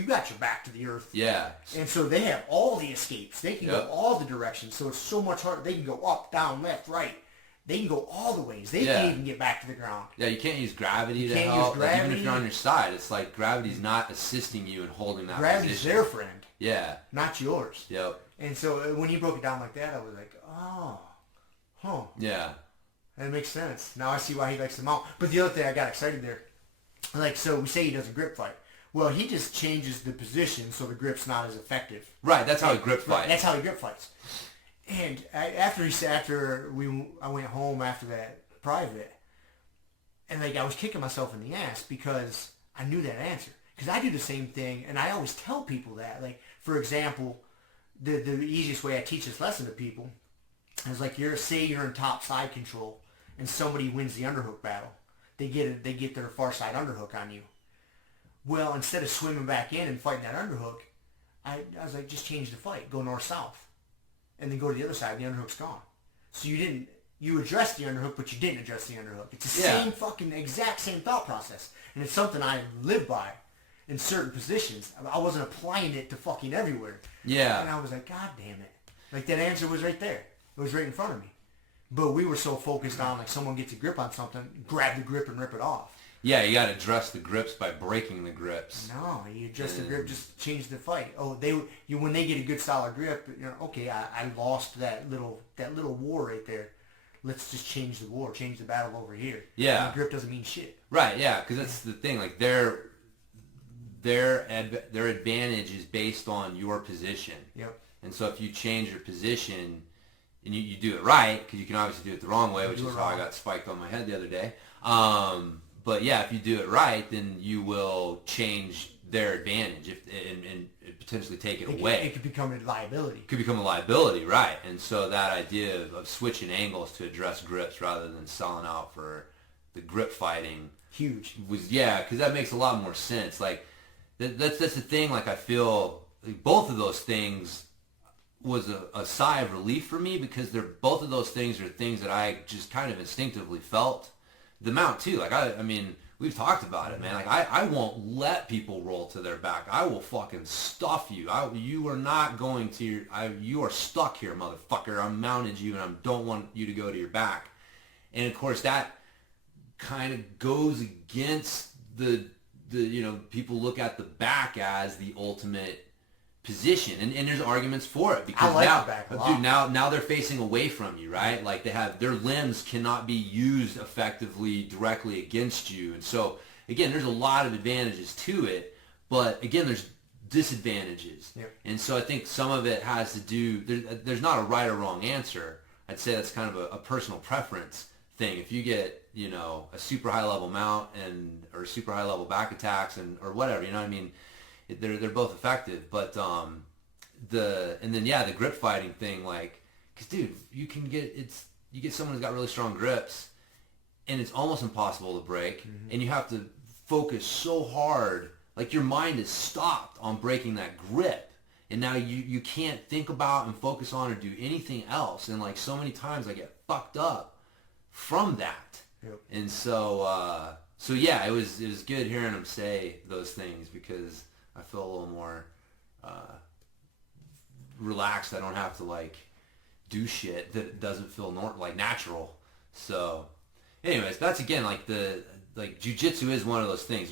got your back to the earth. Yeah. And so they have all the escapes. They can go all the directions. So it's so much harder. They can go up, down, left, right. They can go all the ways. They can't even get back to the ground. Yeah, you can't use gravity to help. Like, even if you're on your side, it's like gravity's not assisting you in holding that Gravity's position. their friend. Yeah. Not yours. Yep. And so when you broke it down like that, I was like, oh, huh. Yeah. That makes sense. Now I see why he likes to mount. But the other thing I got excited there, like, so we say he does a grip fight. Well, he just changes the position so the grip's not as effective. Right, that's how he grip fights. Right, that's how he grip fights. And I went home after that private, and like I was kicking myself in the ass because I knew that answer. Because I do the same thing, and I always tell people that. Like, for example, the easiest way I teach this lesson to people is like, say you're in top side control, and somebody wins the underhook battle. They get their far side underhook on you. Well, instead of swimming back in and fighting that underhook, I was like, just change the fight. Go north-south. And then go to the other side, and the underhook's gone. So you addressed the underhook, but you didn't address the underhook. It's the same fucking exact same thought process. And it's something I live by in certain positions. I wasn't applying it to fucking everywhere. Yeah. And I was like, God damn it. Like, that answer was right there. It was right in front of me. But we were so focused on, like, someone gets a grip on something, grab the grip and rip it off. Yeah, you got to address the grips by breaking the grips. No, you adjust the grip, just change the fight. Oh, when they get a good solid grip, you're okay. I lost that little war right there. Let's just change the war, change the battle over here. Yeah, and grip doesn't mean shit. Right. Yeah, because that's the thing. Like their advantage is based on your position. Yep. And so if you change your position and you do it right, because you can obviously do it the wrong way, which is how I got spiked on my head the other day. But yeah, if you do it right, then you will change their advantage and potentially take it away. It could become a liability. It could become a liability, right. And so that idea of switching angles to address grips rather than selling out for the grip fighting. Huge. Because that makes a lot more sense. Like, that's the thing, like I feel like both of those things was a sigh of relief for me because both of those things are things that I just kind of instinctively felt. The mount too, like I mean, we've talked about it, man. Like I won't let people roll to their back. I will fucking stuff you. You are not going to you are stuck here, motherfucker. I'm mounted you, and I don't want you to go to your back. And of course, that kind of goes against the people look at the back as the ultimate position, and there's arguments for it because now they're facing away from you, right? Like their limbs cannot be used effectively directly against you, and so again, there's a lot of advantages to it, but again, there's disadvantages. Yep. And so I think some of it has to do. There's not a right or wrong answer. I'd say that's kind of a personal preference thing. If you get a super high level mount or super high level back attacks or whatever, you know what I mean. They're both effective, but the grip fighting thing, like, cause dude, you get someone who's got really strong grips, and it's almost impossible to break, and you have to focus so hard, like your mind is stopped on breaking that grip, and now you can't think about and focus on or do anything else, and like so many times I get fucked up from that, and so yeah, it was good hearing him say those things because I feel a little more relaxed. I don't have to like do shit that doesn't feel natural. So, anyways, that's again like Jiu Jitsu is one of those things.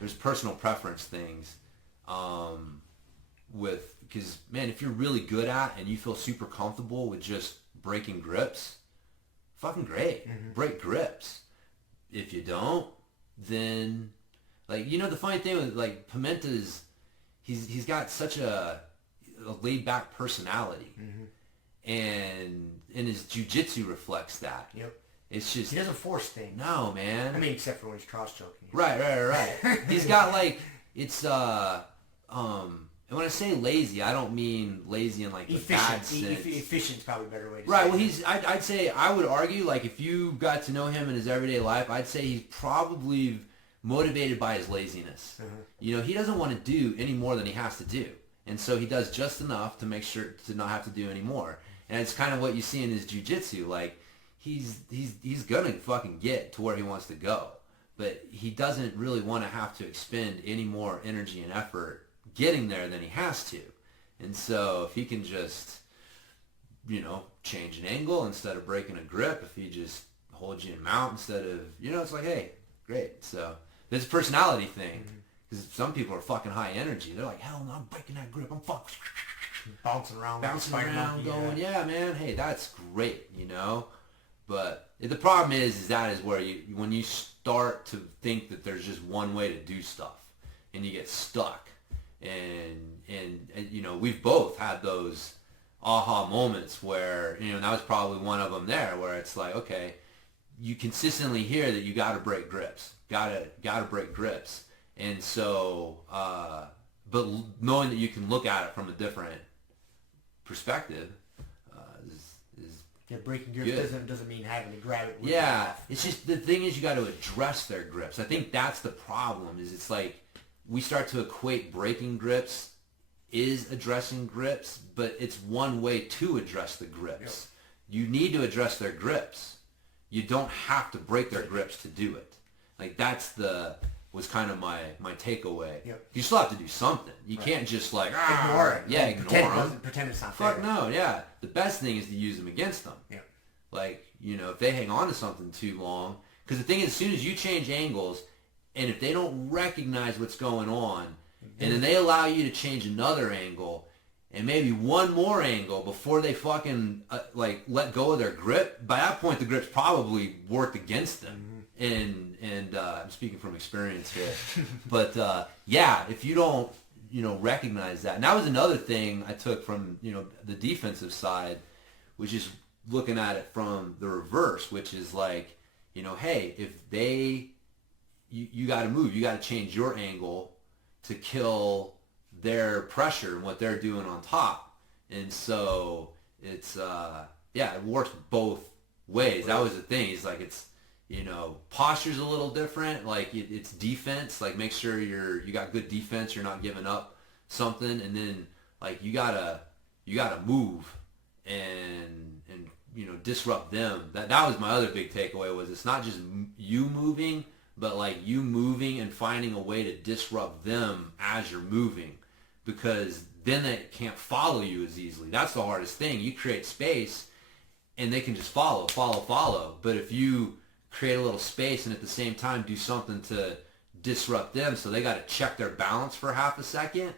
There's personal preference things because man, if you're really good at and you feel super comfortable with just breaking grips, fucking great, break grips. If you don't, then. Like, the funny thing with, like, Pimenta's, he's got such a laid-back personality. And his jiu-jitsu reflects that. Yep. It's just... He doesn't force things. No, man. I mean, except for when he's cross-choking. Right. He's got, like, it's And when I say lazy, I don't mean lazy in like the bad sense. Efficient's probably a better way to say right. Well, it. I'd say, I would argue, like, if you got to know him in his everyday life, I'd say he's probably motivated by his laziness. You know, he doesn't want to do any more than he has to do. And so he does just enough to make sure to not have to do any more. And it's kind of what you see in his jiu-jitsu. Like, he's going to fucking get to where he wants to go. But he doesn't really want to have to expend any more energy and effort getting there than he has to. And so if he can just, you know, change an angle instead of breaking a grip, if he just holds you in mount instead of, you know, it's like, hey, great. So it's a personality thing. Because some people are fucking high energy. They're like, hell no, I'm breaking that grip. I'm fucking bouncing around, going, yeah, man, hey, that's great, you know. But the problem is where when you start to think that there's just one way to do stuff, and you get stuck. And you know, we've both had those aha moments where, you know, and that was probably one of them there, where it's like, okay, you consistently hear that you got to break grips, gotta break grips, and so, but knowing that you can look at it from a different perspective is breaking grips doesn't mean having to grab it. Yeah, it's just, the thing is, you got to address their grips. I think that's the problem. Is it's like we start to equate breaking grips is addressing grips, but it's one way to address the grips. Yep. You need to address their grips. You don't have to break their grips to do it. Like, was kind of my takeaway. Yep. You still have to do something. You can't just like ignore it. Yeah, ignore them. Pretend it's not Fuck there. no. Yeah, the best thing is to use them against them. Yeah. Like, you know, if they hang on to something too long, because the thing is, as soon as you change angles, and if they don't recognize what's going on, and then they allow you to change another angle, and maybe one more angle before they fucking like let go of their grip, by that point the grip's probably worked against them. And I'm speaking from experience here, but yeah, if you don't, you know, recognize that, and that was another thing I took from, you know, the defensive side, which is looking at it from the reverse, which is like, you know, hey, if you got to move, you got to change your angle to kill their pressure and what they're doing on top. And so it's it works both ways. That was the thing. He's like, it's, you know, posture's a little different. Like, it's defense. Like, make sure you got good defense. You're not giving up something. And then, like, you gotta move and you know, disrupt them. That was my other big takeaway, was it's not just you moving, but like you moving and finding a way to disrupt them as you're moving, because then they can't follow you as easily. That's the hardest thing. You create space and they can just follow. But if you create a little space and at the same time do something to disrupt them, so they got to check their balance for half a second,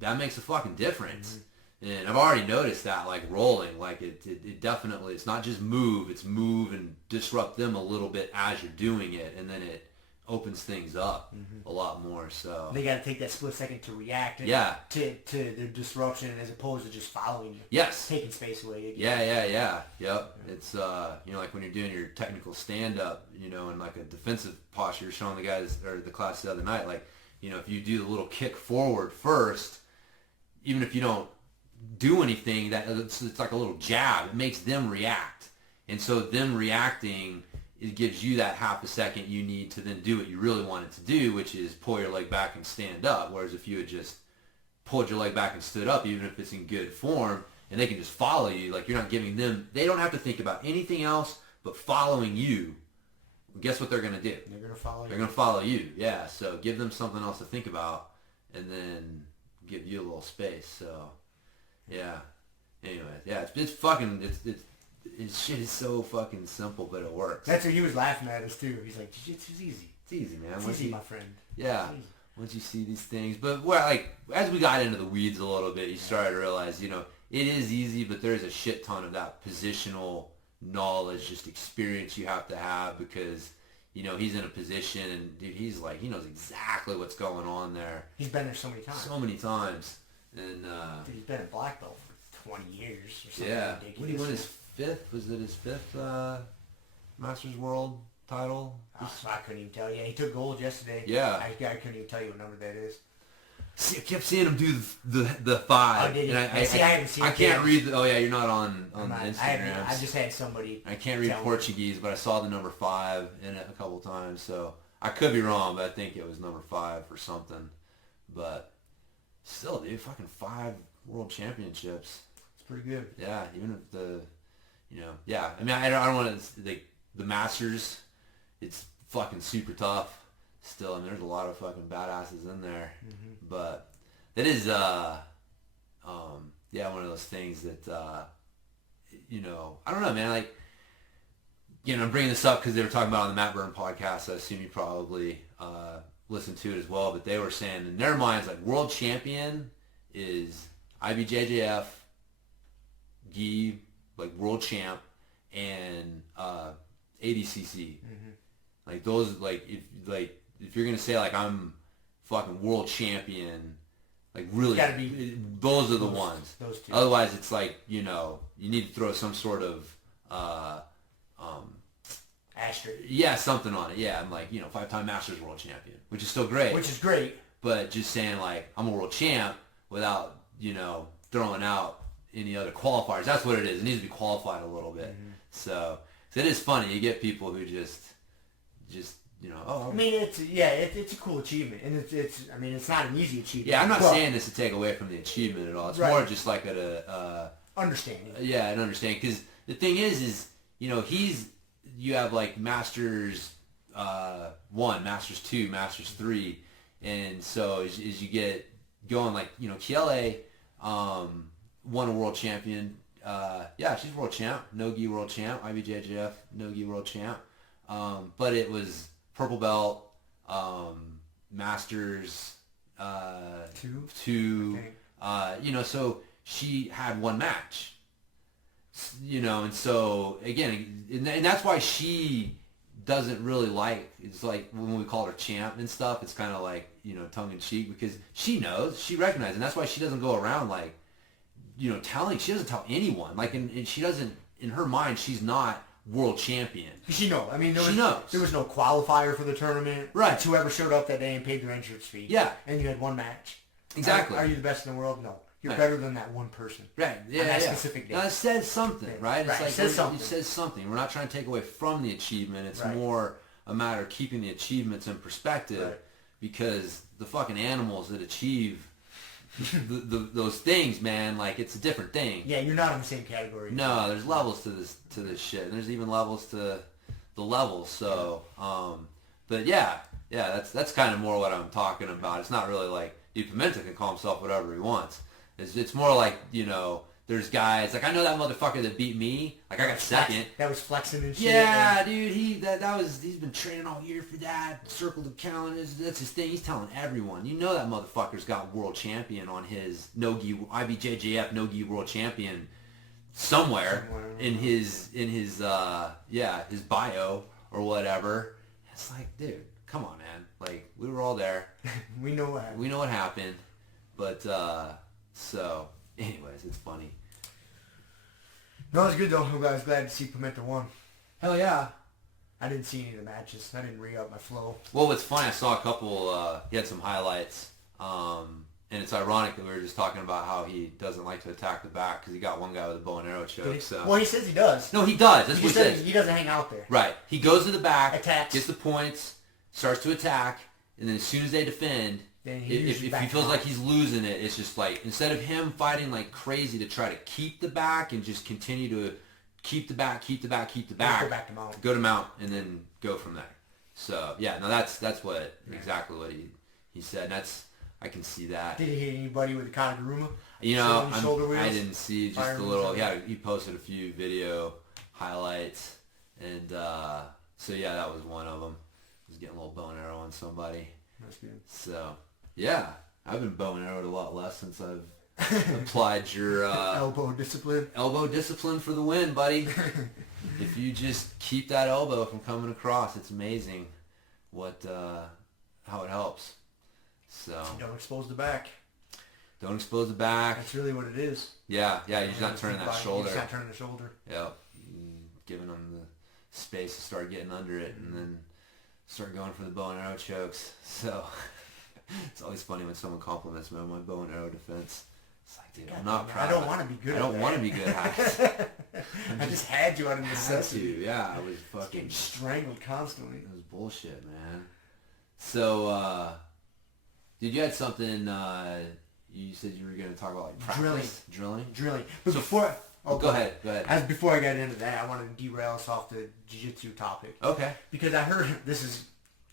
that makes a fucking difference. And I've already noticed that, like, rolling, like it definitely, it's not just move, it's move and disrupt them a little bit as you're doing it, and then it opens things up a lot more. So they got to take that split second to react to the disruption, as opposed to just following you. Yes. Taking space away. Yeah. Yep. It's, you know, like when you're doing your technical stand-up, you know, in like a defensive posture, you're showing the guys, or the class the other night, like, you know, if you do the little kick forward first, even if you don't do anything, that it's like a little jab, it makes them react. And so them reacting, it gives you that half a second you need to then do what you really wanted to do, which is pull your leg back and stand up. Whereas if you had just pulled your leg back and stood up, even if it's in good form, and they can just follow you, like, you're not giving them, they don't have to think about anything else but following you. Guess what they're going to do? They're going to follow you. They're going to follow you, yeah. So give them something else to think about, and then give you a little space. So yeah. Anyways, yeah, it's fucking, it's shit is so fucking simple, but it works. That's what he was laughing at us too. He's like, Jiu-Jitsu's easy. It's easy, man. It's easy, my friend. Yeah. Once you see these things, but like as we got into the weeds a little bit, you started to realize, you know, it is easy, but there's a shit ton of that positional knowledge, just experience you have to have, because, you know, he's in a position, and dude, he's like, he knows exactly what's going on there. He's been there so many times. And dude, he's been a black belt for 20 years or something. Yeah. Ridiculous. When he won his fifth, was it his fifth Masters World title? I couldn't even tell you. He took gold yesterday. Yeah. I couldn't even tell you what number that is. See, I kept seeing him do the 5. Oh, did you? And I haven't seen it. I can't read. Oh yeah, you're not on the I Instagram. just had somebody. I can't read Portuguese, but I saw the number 5 in it a couple times, so I could be wrong, but I think it was number 5 or something. But still, dude, fucking 5 world championships. It's pretty good. Yeah, even if yeah. I mean, I don't want to the Masters. It's fucking super tough. Still, I mean, there's a lot of fucking badasses in there, but it is one of those things that I don't know, man. Like, I'm bringing this up because they were talking about it on the Matt Burton podcast. So I assume you probably listened to it as well. But they were saying in their minds, like, world champion is IBJJF, Guy, like world champ, and ADCC. Like those, if you're gonna say like I'm fucking world champion, like really, gotta be those are the ones. Those two. Otherwise, it's like you need to throw some sort of asterisk. Yeah, something on it. Yeah, I'm like 5-time Masters world champion, which is still great. Which is great. But just saying like I'm a world champ without throwing out any other qualifiers. That's what it is. It needs to be qualified a little bit. So it is funny. You get people who just I mean, it's a cool achievement, and it's not an easy achievement. Yeah, I'm not saying this to take away from the achievement at all. It's more just like understanding. Yeah, an understanding. Because the thing is you have like Masters 1, Masters 2, Masters 3, and so as you get going, like Kiele won a world champion. She's world champ, no-gi world champ, IBJJF no-gi world champ. But it was purple belt, Masters 2. So she had one match. And so again, and that's why she doesn't really like. It's like when we call her champ and stuff. It's kind of like tongue in cheek because she knows, she recognizes, and that's why she doesn't go around like telling. She doesn't tell anyone. Like, and she doesn't. In her mind, she's not world champion. She knows. I mean, she knows. There was no qualifier for the tournament. Right. It's whoever showed up that day and paid their entrance fee. Yeah. And you had one match. Exactly. Are you the best in the world? No. You're right. better than that one person. Right. Yeah. On that specific day. Now, it says something, right? Right. It's like it says something. We're not trying to take away from the achievement. It's more a matter of keeping the achievements in perspective, because the fucking animals that achieve those things, man, like it's a different thing. Yeah, you're not in the same category. No, there's levels to this shit, and there's even levels to the levels. So, but that's kind of more what I'm talking about. It's not really like Pimenta can call himself whatever he wants. It's more like there's guys like I know that motherfucker that beat me. Like I got second. That was flexing and shit. Yeah, dude. He's been training all year for that. Circle the calendar. That's his thing. He's telling everyone. That motherfucker's got world champion on his no-gi IBJJF no-gi world champion somewhere in his bio or whatever. It's like, dude, come on, man. Like we were all there. We know what happened. But so, anyways, it's funny. No, it's good though. I was glad to see Pimenta won. Hell yeah. I didn't see any of the matches. I didn't re-up my flow. Well, what's funny, I saw a couple, he had some highlights, and it's ironic that we were just talking about how he doesn't like to attack the back because he got one guy with a bow and arrow choke. So. Well, he says he does. No, he does. That's what he says. He doesn't hang out there. Right. He goes to the back, attacks, gets the points, starts to attack, and then as soon as they defend, if he feels like he's losing it, it's just like, instead of him fighting like crazy to try to keep the back and just continue to keep the back, go to mount, and then go from there. So, yeah, no, that's what exactly what he said. And I can see that. Did he hit anybody with the Kaguruma? I didn't see, just a little, he posted a few video highlights, and so, yeah, that was one of them. He was getting a little bow and arrow on somebody. That's good. So, yeah, I've been bow and arrowed a lot less since I've applied your elbow discipline. Elbow discipline for the win, buddy. If you just keep that elbow from coming across, it's amazing how it helps. So don't expose the back. Don't expose the back. That's really what it is. Yeah, you're just not turning that shoulder. You're just not turning the shoulder. Yeah, giving them the space to start getting under it, and then start going for the bow and arrow chokes. So, It's always funny when someone compliments me on my bow and arrow defense. It's like, dude, I'm God, not man, proud. I don't want to be good. I don't want to be good at it. I just had you out of Had necessity. to, yeah. I was fucking Getting strangled constantly. It was bullshit, man. So, dude, you had something. You said you were going to talk about like practice, drilling. But before, go ahead. As before I got into that, I wanted to derail us off the jiu-jitsu topic. Okay. Because I heard this is.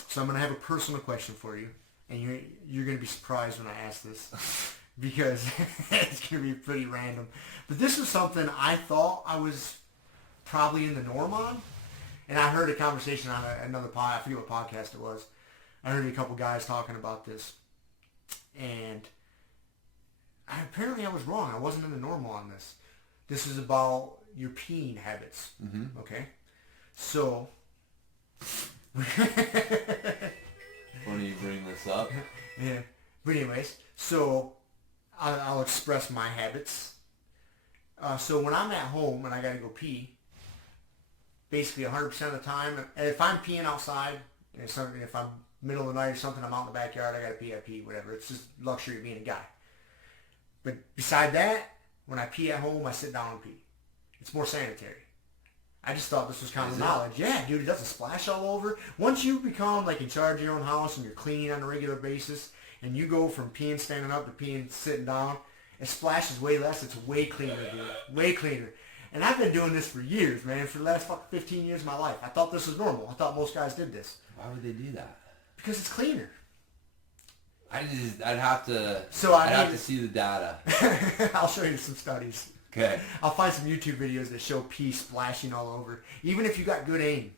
So I'm going to have a personal question for you, and you're going to be surprised when I ask this, because it's going to be pretty random. But this is something I thought I was probably in the norm on, and I heard a conversation on another pod. I forget what podcast it was. I heard a couple guys talking about this, and apparently I was wrong. I wasn't in the normal on this. This is about your peeing habits. Mm-hmm. Okay, so. Funny you bring this up. Yeah, but anyways, so I'll express my habits. So when I'm at home and I gotta go pee, basically 100% of the time, if I'm peeing outside, if I'm middle of the night or something, I'm out in the backyard, I pee, whatever. It's just luxury of being a guy. But beside that, when I pee at home, I sit down and pee. It's more sanitary. I just thought this was common knowledge. Yeah, dude, it doesn't splash all over. Once you become like in charge of your own house and you're cleaning on a regular basis, and you go from peeing standing up to peeing sitting down, it splashes way less. It's way cleaner, dude. Way cleaner. And I've been doing this for years, man. For the last 15 years of my life. I thought this was normal. I thought most guys did this. Why would they do that? Because it's cleaner. I'd have to. So I'd have to see the data. I'll show you some studies. Okay. I'll find some YouTube videos that show pee splashing all over. Even if you got good aim,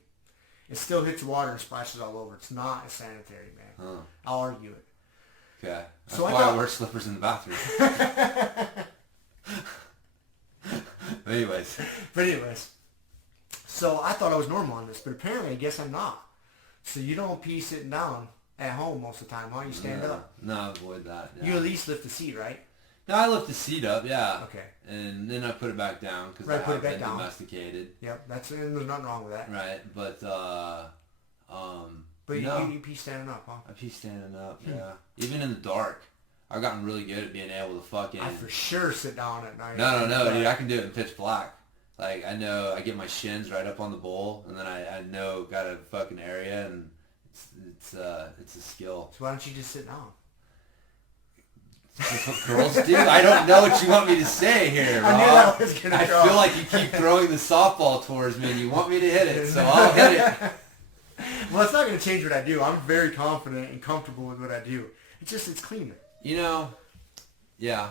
it still hits water and splashes all over. It's not as sanitary, man. Huh. I'll argue it. Okay. That's So why I wear slippers in the bathroom. But anyways. So I thought I was normal on this, but apparently I guess I'm not. So you don't pee sitting down at home most of the time, huh? You stand up. No, avoid that. Yeah. You at least lift the seat, right? No, I lift the seat up, yeah. Okay. And then I put it back down because Right, I put it have back been down. domesticated. Yep, and there's nothing wrong with that. Right, but But no. you pee standing up, huh? I pee standing up, yeah. Even in the dark, I've gotten really good at being able to fucking. I for sure sit down at night. No, dude, I can do it in pitch black. Like I know, I get my shins right up on the bowl, and then I know got a fucking area, and it's a skill. So why don't you just sit down? That's what girls do. I don't know what you want me to say here, Rob. I knew that was gonna I go. feel like you keep throwing the softball towards me, and you want me to hit it, so I'll hit it. Well, it's not going to change what I do. I'm very confident and comfortable with what I do. It's cleaner. You know, yeah.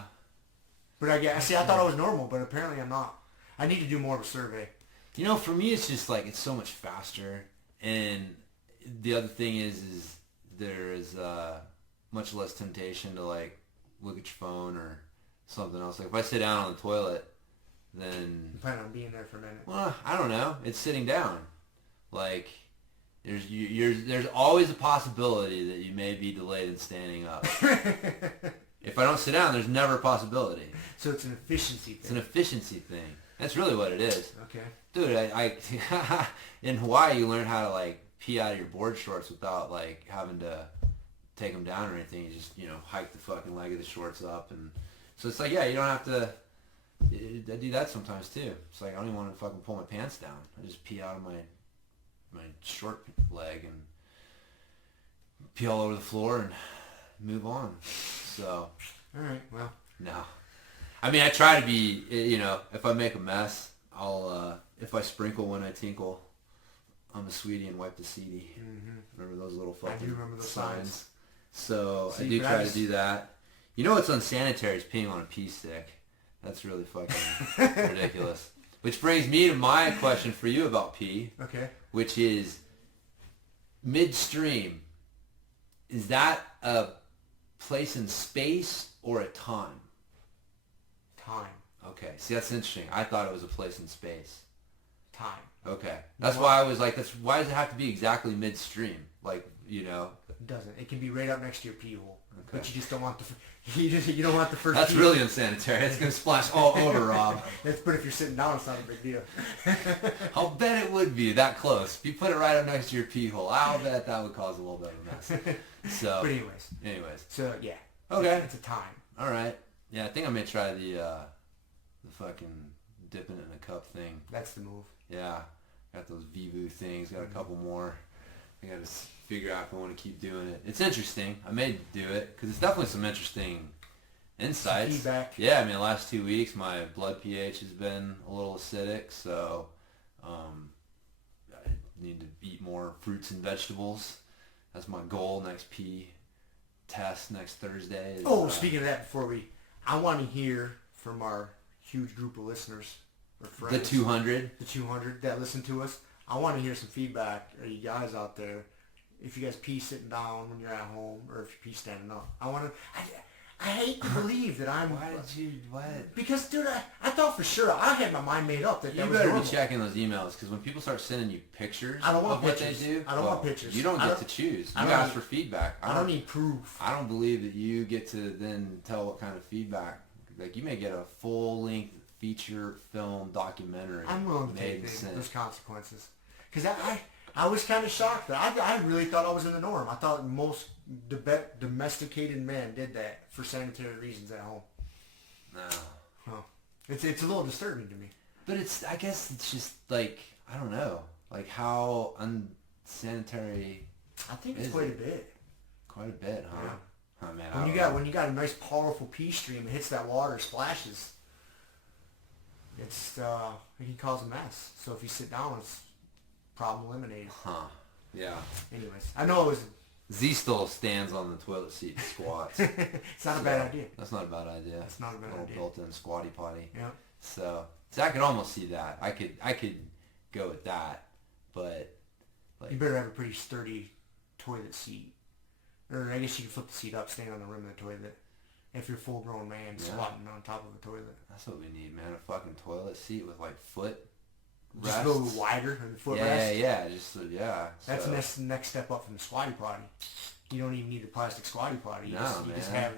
But I thought I was normal, but apparently I'm not. I need to do more of a survey. You know, for me, it's just like it's so much faster, and the other thing is there is much less temptation to like look at your phone or something else. Like if I sit down on the toilet, then I plan on being there for a minute. well, I don't know. It's sitting down. Like there's always a possibility that you may be delayed in standing up. If I don't sit down, there's never a possibility. So it's an efficiency thing. It's an efficiency thing. That's really what it is. Okay. Dude, I in Hawaii you learn how to like pee out of your board shorts without like having to take them down or anything. You just, hike the fucking leg of the shorts up, and so it's like, yeah, you don't have to. I do that sometimes too. It's like I don't even want to fucking pull my pants down. I just pee out of my short leg and pee all over the floor and move on. So. All right. Well. No. I mean, I try to be, if I make a mess, I'll, if I sprinkle when I tinkle, I'm a sweetie and wipe the seedy. Mm-hmm. Remember those little fucking I do remember those signs. So See, I do try to do that. You know what's unsanitary is peeing on a pee stick. That's really fucking ridiculous. Which brings me to my question for you about pee. Okay. Which is, midstream, is that a place in space or a time? Time. Okay. See, that's interesting. I thought it was a place in space. Time. Okay. That's why I was like, why does it have to be exactly midstream? Like, It doesn't. It can be right up next to your pee hole. but you just don't want you don't want the first. That's pee. really unsanitary. It's gonna splash all over, Rob. But if you're sitting down, it's not a big deal. I'll bet it would be that close. If you put it right up next to your pee hole, I'll bet that would cause a little bit of a mess. So, But anyways. So yeah. Okay. It's a time. All right. Yeah, I think I may try the fucking dipping it in a cup thing. That's the move. Yeah. Got those Vivu things. Got a couple more. I got to figure out if I want to keep doing it. It's interesting. I may do it because it's definitely some interesting insights. Some feedback. Yeah, I mean, the last 2 weeks my blood pH has been a little acidic, so I need to eat more fruits and vegetables. That's my goal. Next P test next Thursday. Speaking of that, I want to hear from our huge group of listeners or friends. The 200. The 200 that listen to us. I want to hear some feedback. Are you guys out there? If you guys pee sitting down when you're at home, or if you pee standing up, I hate to believe that I'm. Why did you? What? Because, dude, I thought for sure I had my mind made up that You that was better normal. be checking those emails because when people start sending you pictures I don't want of what pictures. they do, I don't want pictures. You don't I get don't- to choose. I You don't ask need- for feedback. I don't need proof. I don't believe that you get to then tell what kind of feedback. Like you may get a full-length feature film documentary I'm willing to made take and sent. those consequences. Because I was kind of shocked. I really thought I was in the norm. I thought most domesticated men did that for sanitary reasons at home. No. Huh. It's a little disturbing to me. But I guess it's just like, I don't know, like how unsanitary. I think it's Is quite it? a bit. Quite a bit, huh? Yeah. Oh, man, When you got a nice powerful pee stream that hits that water, splashes, it can cause a mess. So if you sit down, it's problem eliminated. Huh. Yeah. Anyways, I know it was. Z still stands on the toilet seat and squats. It's not a bad idea. That's not a bad idea. That's not a bad Little idea. built-in squatty potty. Yeah. So I could almost see that. I could go with that, but like You better have a pretty sturdy toilet seat. Or I guess you can flip the seat up, stand on the rim of the toilet. If you're a full-grown man squatting on top of a toilet. that's what we need, man. A fucking toilet seat with like foot Just rests. a little wider than the footrest. Yeah. Just yeah. That's so, the next step up from the squatty potty. You don't even need the plastic squatty potty. You just man. have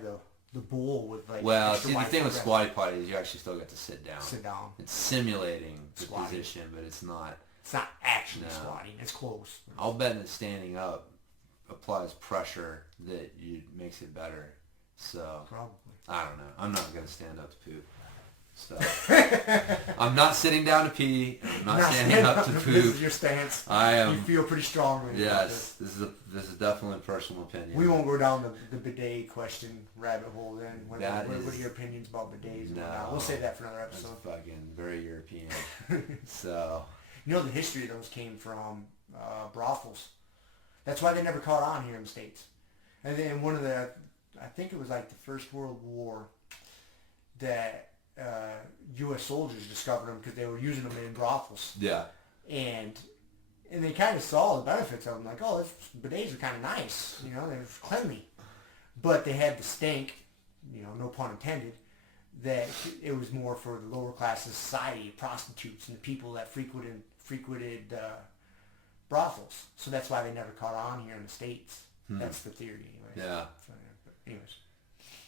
the bowl with like. Well, extra see, the wide thing with footrest. squatty potty is you actually still get to sit down. Sit down. It's simulating the Squatting. position, but it's not. It's not actually No. squatting. It's close. I'll bet that standing up applies pressure that makes it better. So Probably. I don't know. I'm not gonna stand up to poop. So I'm not sitting down to pee. And I'm not standing up to This poop. is your stance. I am. You feel pretty strongly about this. Yes, this is definitely a personal opinion. We won't go down the bidet question rabbit hole then. What That are is- your opinions about bidets and No. whatnot? We'll save that for another That's episode. fucking very European. So You know the history of those came from brothels. That's why they never caught on here in the States. And then I think it was like the First World War that U.S. soldiers discovered them because they were using them in brothels. yeah, And they kind of saw the benefits of them. Like, oh, bidets are kind of nice. You know, they're cleanly. But they had the stink, no pun intended, that it was more for the lower class of society, prostitutes and the people that frequented brothels. So that's why they never caught on here in the States. That's the theory, anyways. yeah, So, but anyways,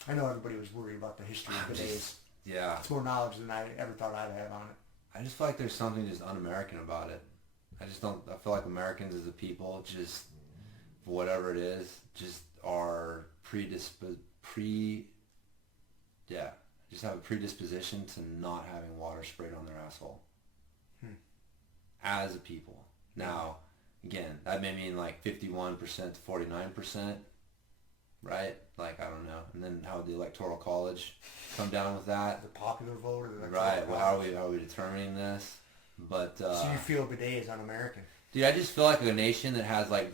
I know everybody was worried about the history of bidets. yeah. It's more knowledge than I ever thought I'd have on it. I just feel like there's something just un-American about it. I feel like Americans as a people, just whatever it is, just are just have a predisposition to not having water sprayed on their asshole. As a people. Now, again, that may mean like 51% to 49%, right? Like, I don't know. And then how would the Electoral College come down with that? The popular vote or the Right. Well, how are we determining this? But So you feel bidet is un-American? dude, I just feel like a nation that has like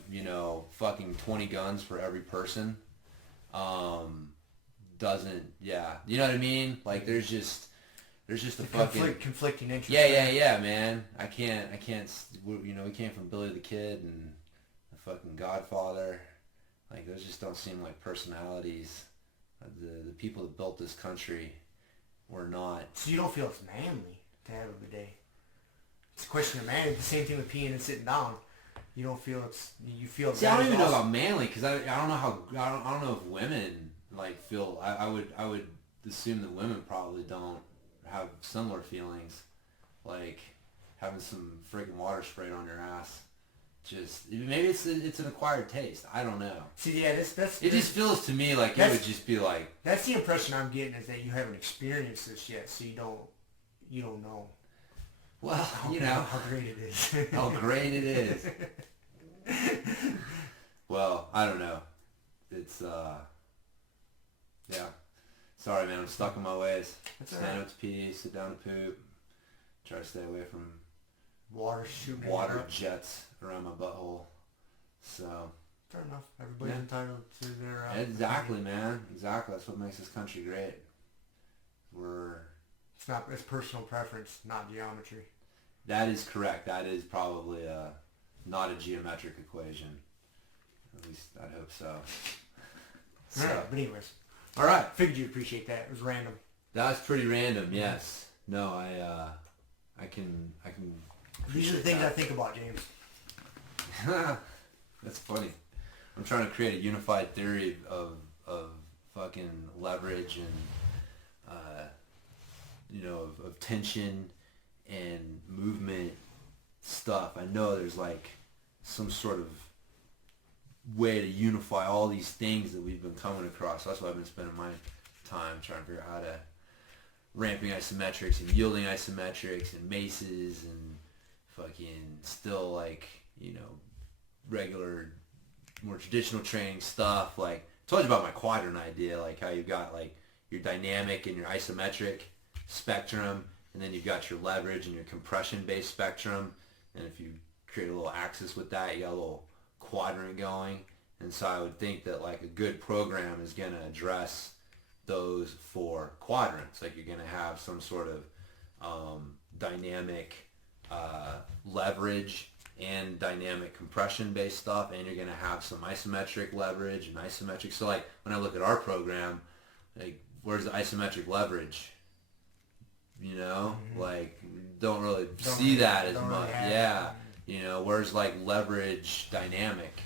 fucking 20 guns for every person, doesn't. Yeah, you know what I mean? Like there's just a fucking conflicting interests. yeah, man. I can't. We came from Billy the Kid and the fucking Godfather. Like those just don't seem like personalities. The people that built this country were not. So you don't feel it's manly to have a bidet? It's a question of manly. The same thing with peeing and sitting down. You don't feel you feel. See, I don't even know about manly because I don't know how I don't know if women like feel. I would assume that women probably don't have similar feelings, like having some freaking water sprayed on your ass. Just maybe it's an acquired taste. I don't know. See, yeah, it just feels to me like it would just be like. That's the impression I'm getting, is that you haven't experienced this yet, so you don't know. Well, how great it is. How great it is. Well, I don't know. It's yeah. Sorry, man. I'm stuck in my ways. Stand up to pee, sit down to poop. Try to stay away from water jets around my butthole. So fair enough. Everybody's entitled to their exactly, man. Exactly. That's what makes this country great. It's personal preference, not geometry. That is correct. That is probably not a geometric equation. At least I hope so. All right, but anyways. All right. Figured you'd appreciate that. It was random. That was pretty random. Yes. No, I can. These are the things I think about, James. That's funny. I'm trying to create a unified theory of fucking leverage and of tension and movement stuff. I know there's like some sort of way to unify all these things that we've been coming across. So that's why I've been spending my time trying to figure out how to ramping isometrics and yielding isometrics and maces and fucking still like, regular, more traditional training stuff. Like, I told you about my quadrant idea, like how you've got like your dynamic and your isometric spectrum, and then you've got your leverage and your compression-based spectrum. And if you create a little axis with that, you got a little quadrant going. And so I would think that like a good program is going to address those four quadrants. Like you're going to have some sort of dynamic leverage and dynamic compression based stuff, and you're going to have some isometric leverage and isometric. So like when I look at our program, like where's the isometric leverage? Like don't really see that as much. Yeah. Where's like leverage dynamic?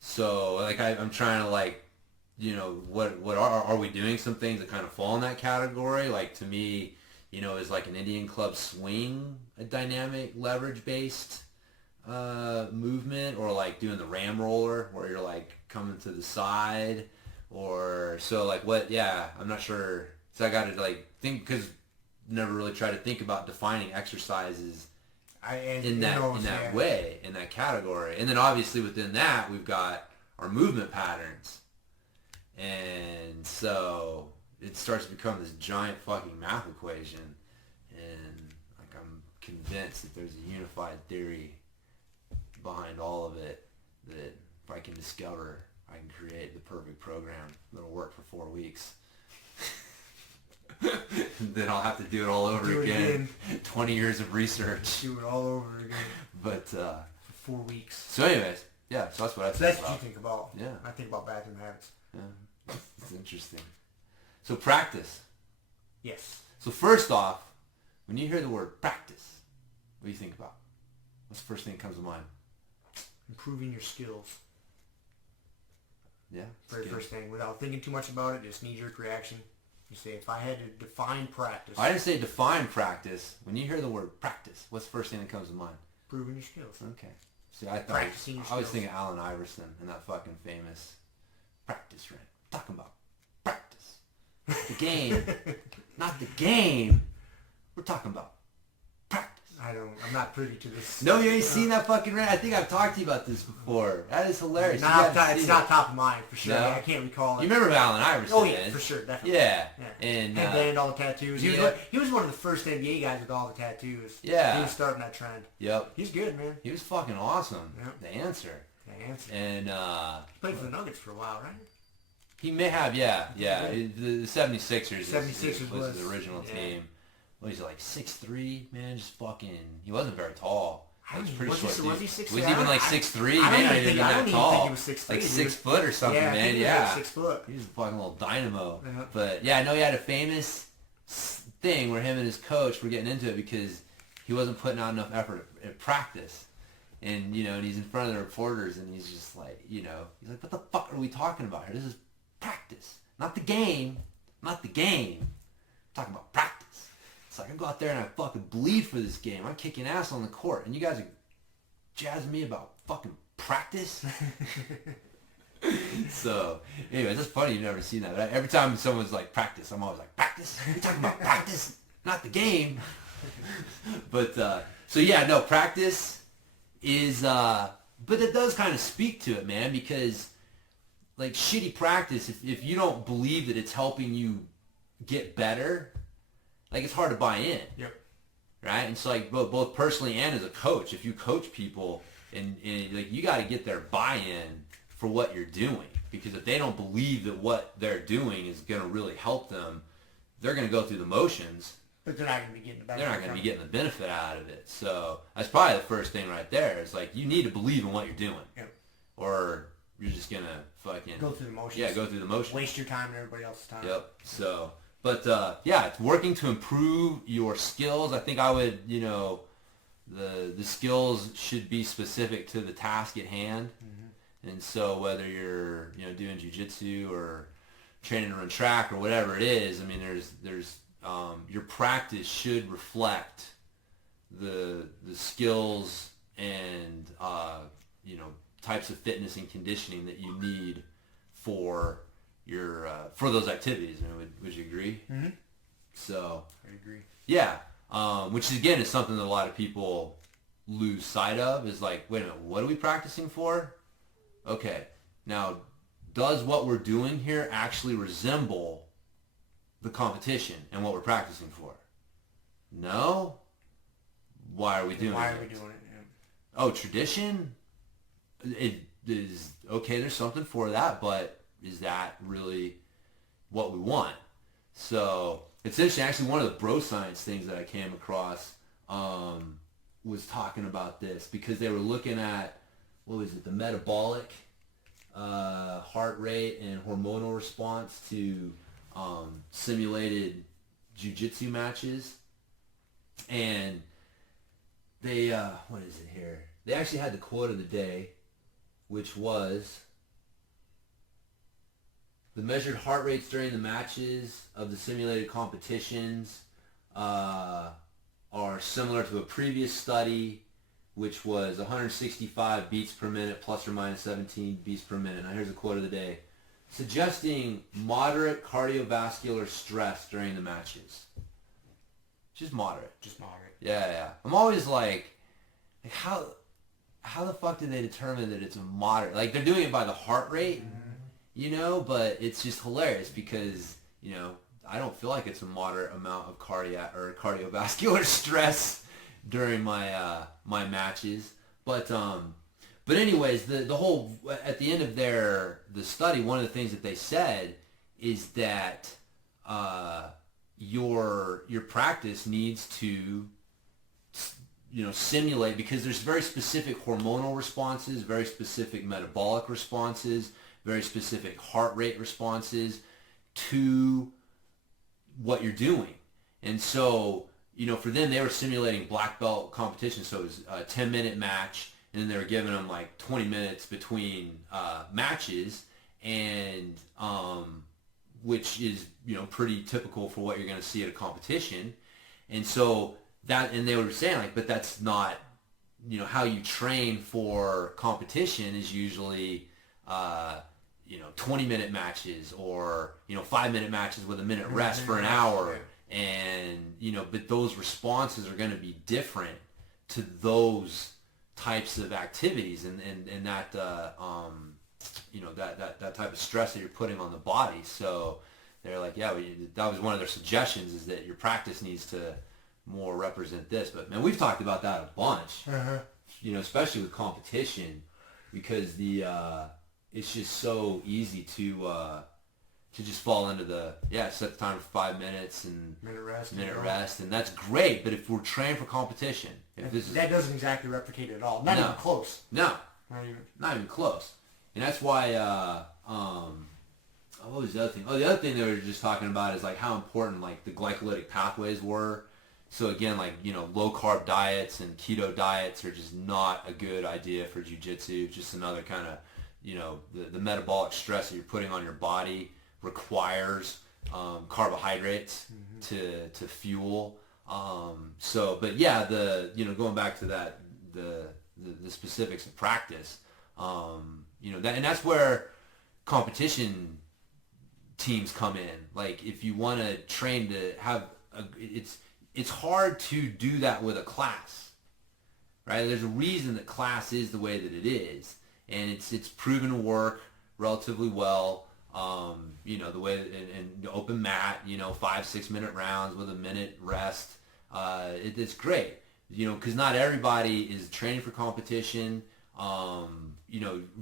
So like I'm trying to like, what are we doing some things that kind of fall in that category? Like to me, is like an Indian club swing a dynamic leverage based movement, or like doing the ram roller where you're like coming to the side, or so like what? Yeah, I'm not sure. So I got to like think, because never really tried to think about defining exercises in that way, in that category. And then obviously within that we've got our movement patterns, and so it starts to become this giant fucking math equation. And like I'm convinced that there's a unified theory behind all of it, that if I can discover, I can create the perfect program that'll work for 4 weeks. Then I'll have to do it all over again. 20 years of research. Do it all over again. But for 4 weeks. So anyways, yeah, so that's what I think about. That's what you think about. Yeah. I think about bathroom habits. Yeah. It's interesting. So practice. Yes. So first off, when you hear the word practice, what do you think about? What's the first thing that comes to mind? Improving your skills. Yeah. Very first thing. Without thinking too much about it, just knee-jerk reaction. You say, if I had to define practice. I didn't say define practice. When you hear the word practice, what's the first thing that comes to mind? Improving your skills. Okay. See, I was thinking Allen Iverson and that fucking famous practice rant. Talking about practice. The game. Not the game. We're talking about practice. I'm not privy to this. No, you ain't seen that fucking rant? I think I've talked to you about this before. That is hilarious. It's not top of mind, for sure. No? I can't recall it. You remember Allen Iverson? Oh, yeah, for sure, definitely. Yeah. And headband, all the tattoos. He was one of the first NBA guys with all the tattoos. Yeah. He was starting that trend. Yep. He's good, man. He was fucking awesome. Yep. The answer. And he played for the Nuggets for a while, right? He may have, yeah. The 76ers was his original team. What is he, like 6'3", man? Just fucking. He wasn't very tall. Was he 6'3"? Was he even like 6'3"? Maybe not even that tall. Think he was 6'3". Like 6 foot or something, man. Yeah. 6 foot. He was a fucking little dynamo. Yeah. But yeah, I know he had a famous thing where him and his coach were getting into it because he wasn't putting out enough effort at practice. And and he's in front of the reporters and he's just like, he's like, what the fuck are we talking about here? This is practice, not the game, not the game. I'm talking about practice. It's like I go out there and I fucking bleed for this game. I'm kicking ass on the court, and you guys are jazzing me about fucking practice. So, anyway, that's funny. You've never seen that. But every time someone's like practice, I'm always like, practice? You're talking about practice, not the game. But so yeah, no, practice is. But it does kind of speak to it, man, because like shitty practice, if you don't believe that it's helping you get better, like it's hard to buy in. Yep. Right? And so like both personally and as a coach, if you coach people and like you got to get their buy-in for what you're doing, because if they don't believe that what they're doing is going to really help them, they're going to go through the motions. But they're not going to be getting the benefit. They're not going to be getting the benefit out of it. So that's probably the first thing right there. Is like you need to believe in what you're doing, Yep. or you're just gonna fucking go through the motions. Yeah, go through the motions. Waste your time and everybody else's time. Yep. So, but yeah, it's working to improve your skills. I think I would, the skills should be specific to the task at hand. Mm-hmm. And so whether you're doing jiu-jitsu or training to run track or whatever it is, I mean, there's your practice should reflect the skills and types of fitness and conditioning that you need for your for those activities. I mean, would you agree? Mm-hmm. So I agree. Yeah, which again is something that a lot of people lose sight of. Is like, wait a minute, what are we practicing for? Okay, now does what we're doing here actually resemble the competition and what we're practicing for? No? Why are we doing it? Why are we doing it? Yeah. Oh, tradition? It is, okay, there's something for that, but is that really what we want? So it's interesting. Actually, one of the bro science things that I came across was talking about this, because they were looking at, what was it, the metabolic heart rate and hormonal response to simulated jiu-jitsu matches. And they, what is it here? They actually had the quote of the day, which was, the measured heart rates during the matches of the simulated competitions are similar to a previous study, which was 165 beats per minute plus or minus 17 beats per minute. Now here's a quote of the day. Suggesting moderate cardiovascular stress during the matches. Just moderate. Just moderate. Yeah. I'm always like how the fuck did they determine that it's a moderate? Like, they're doing it by the heart rate, but it's just hilarious because, I don't feel like it's a moderate amount of cardiovascular stress during my my matches. But anyways, the whole, at the end of the study, one of the things that they said is that your practice needs to simulate, because there's very specific hormonal responses, very specific metabolic responses, very specific heart rate responses to what you're doing. And so, for them, they were simulating black belt competition. So it was a 10-minute match, and then they were giving them like 20 minutes between matches, and which is, pretty typical for what you're going to see at a competition. And so and they were saying like, but that's not, how you train for competition is usually, 20-minute matches or, 5-minute matches with a minute rest for an hour. And, but those responses are going to be different to those types of activities and that, that type of stress that you're putting on the body. So they're like, yeah, that was one of their suggestions, is that your practice needs to more represent this. But man, we've talked about that a bunch, especially with competition, because it's just so easy to just fall into set the time for 5 minutes and minute rest, and that's great. But if we're trained for competition, that doesn't exactly replicate it at all. Not even close. No, not even close. And that's why. What was the other thing? Oh, the other thing they were just talking about is like how important like the glycolytic pathways were. So again, like, low carb diets and keto diets are just not a good idea for jiu-jitsu. Just another kind of the metabolic stress that you're putting on your body requires carbohydrates to fuel. But yeah, going back to that, the specifics of practice, and that's where competition teams come in. Like if you want to train to have it's hard to do that with a class, right? There's a reason that class is the way that it is, and it's proven to work relatively well. The way and the open mat, 5-6 minute rounds with a minute rest. It's great, because not everybody is training for competition.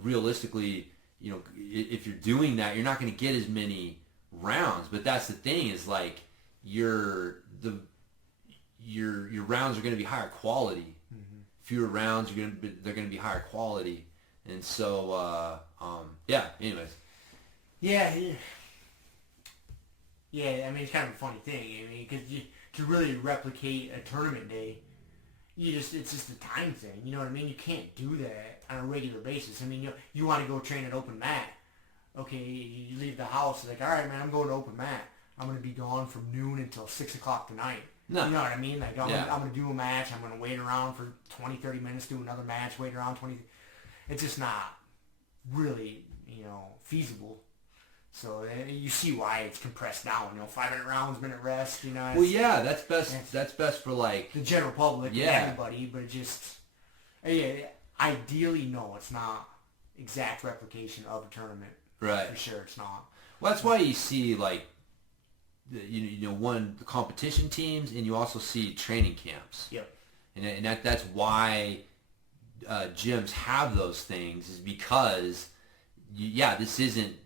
Realistically, if you're doing that, you're not going to get as many rounds. But that's the thing, is like your rounds are going to be higher quality. Fewer rounds, they're going to be higher quality. And so, anyways. Yeah. I mean, it's kind of a funny thing. I mean, because to really replicate a tournament day, it's just a time thing. You know what I mean? You can't do that on a regular basis. I mean, you want to go train at open mat. Okay, you leave the house, like, all right, man, I'm going to open mat. I'm going to be gone from noon until 6 o'clock tonight. No. You know what I mean? Like, I'm going to do a match. I'm going to wait around for 20, 30 minutes, do another match, wait around 20. It's just not really, feasible. So you see why it's compressed down. 5-minute rounds, minute rest. Well, yeah, that's best. That's best for like the general public, and everybody. But it just, ideally, no, it's not exact replication of a tournament. Right. For sure, it's not. Well, that's why you see like, the competition teams, and you also see training camps. Yep. And that's why gyms have those things, is because, this isn't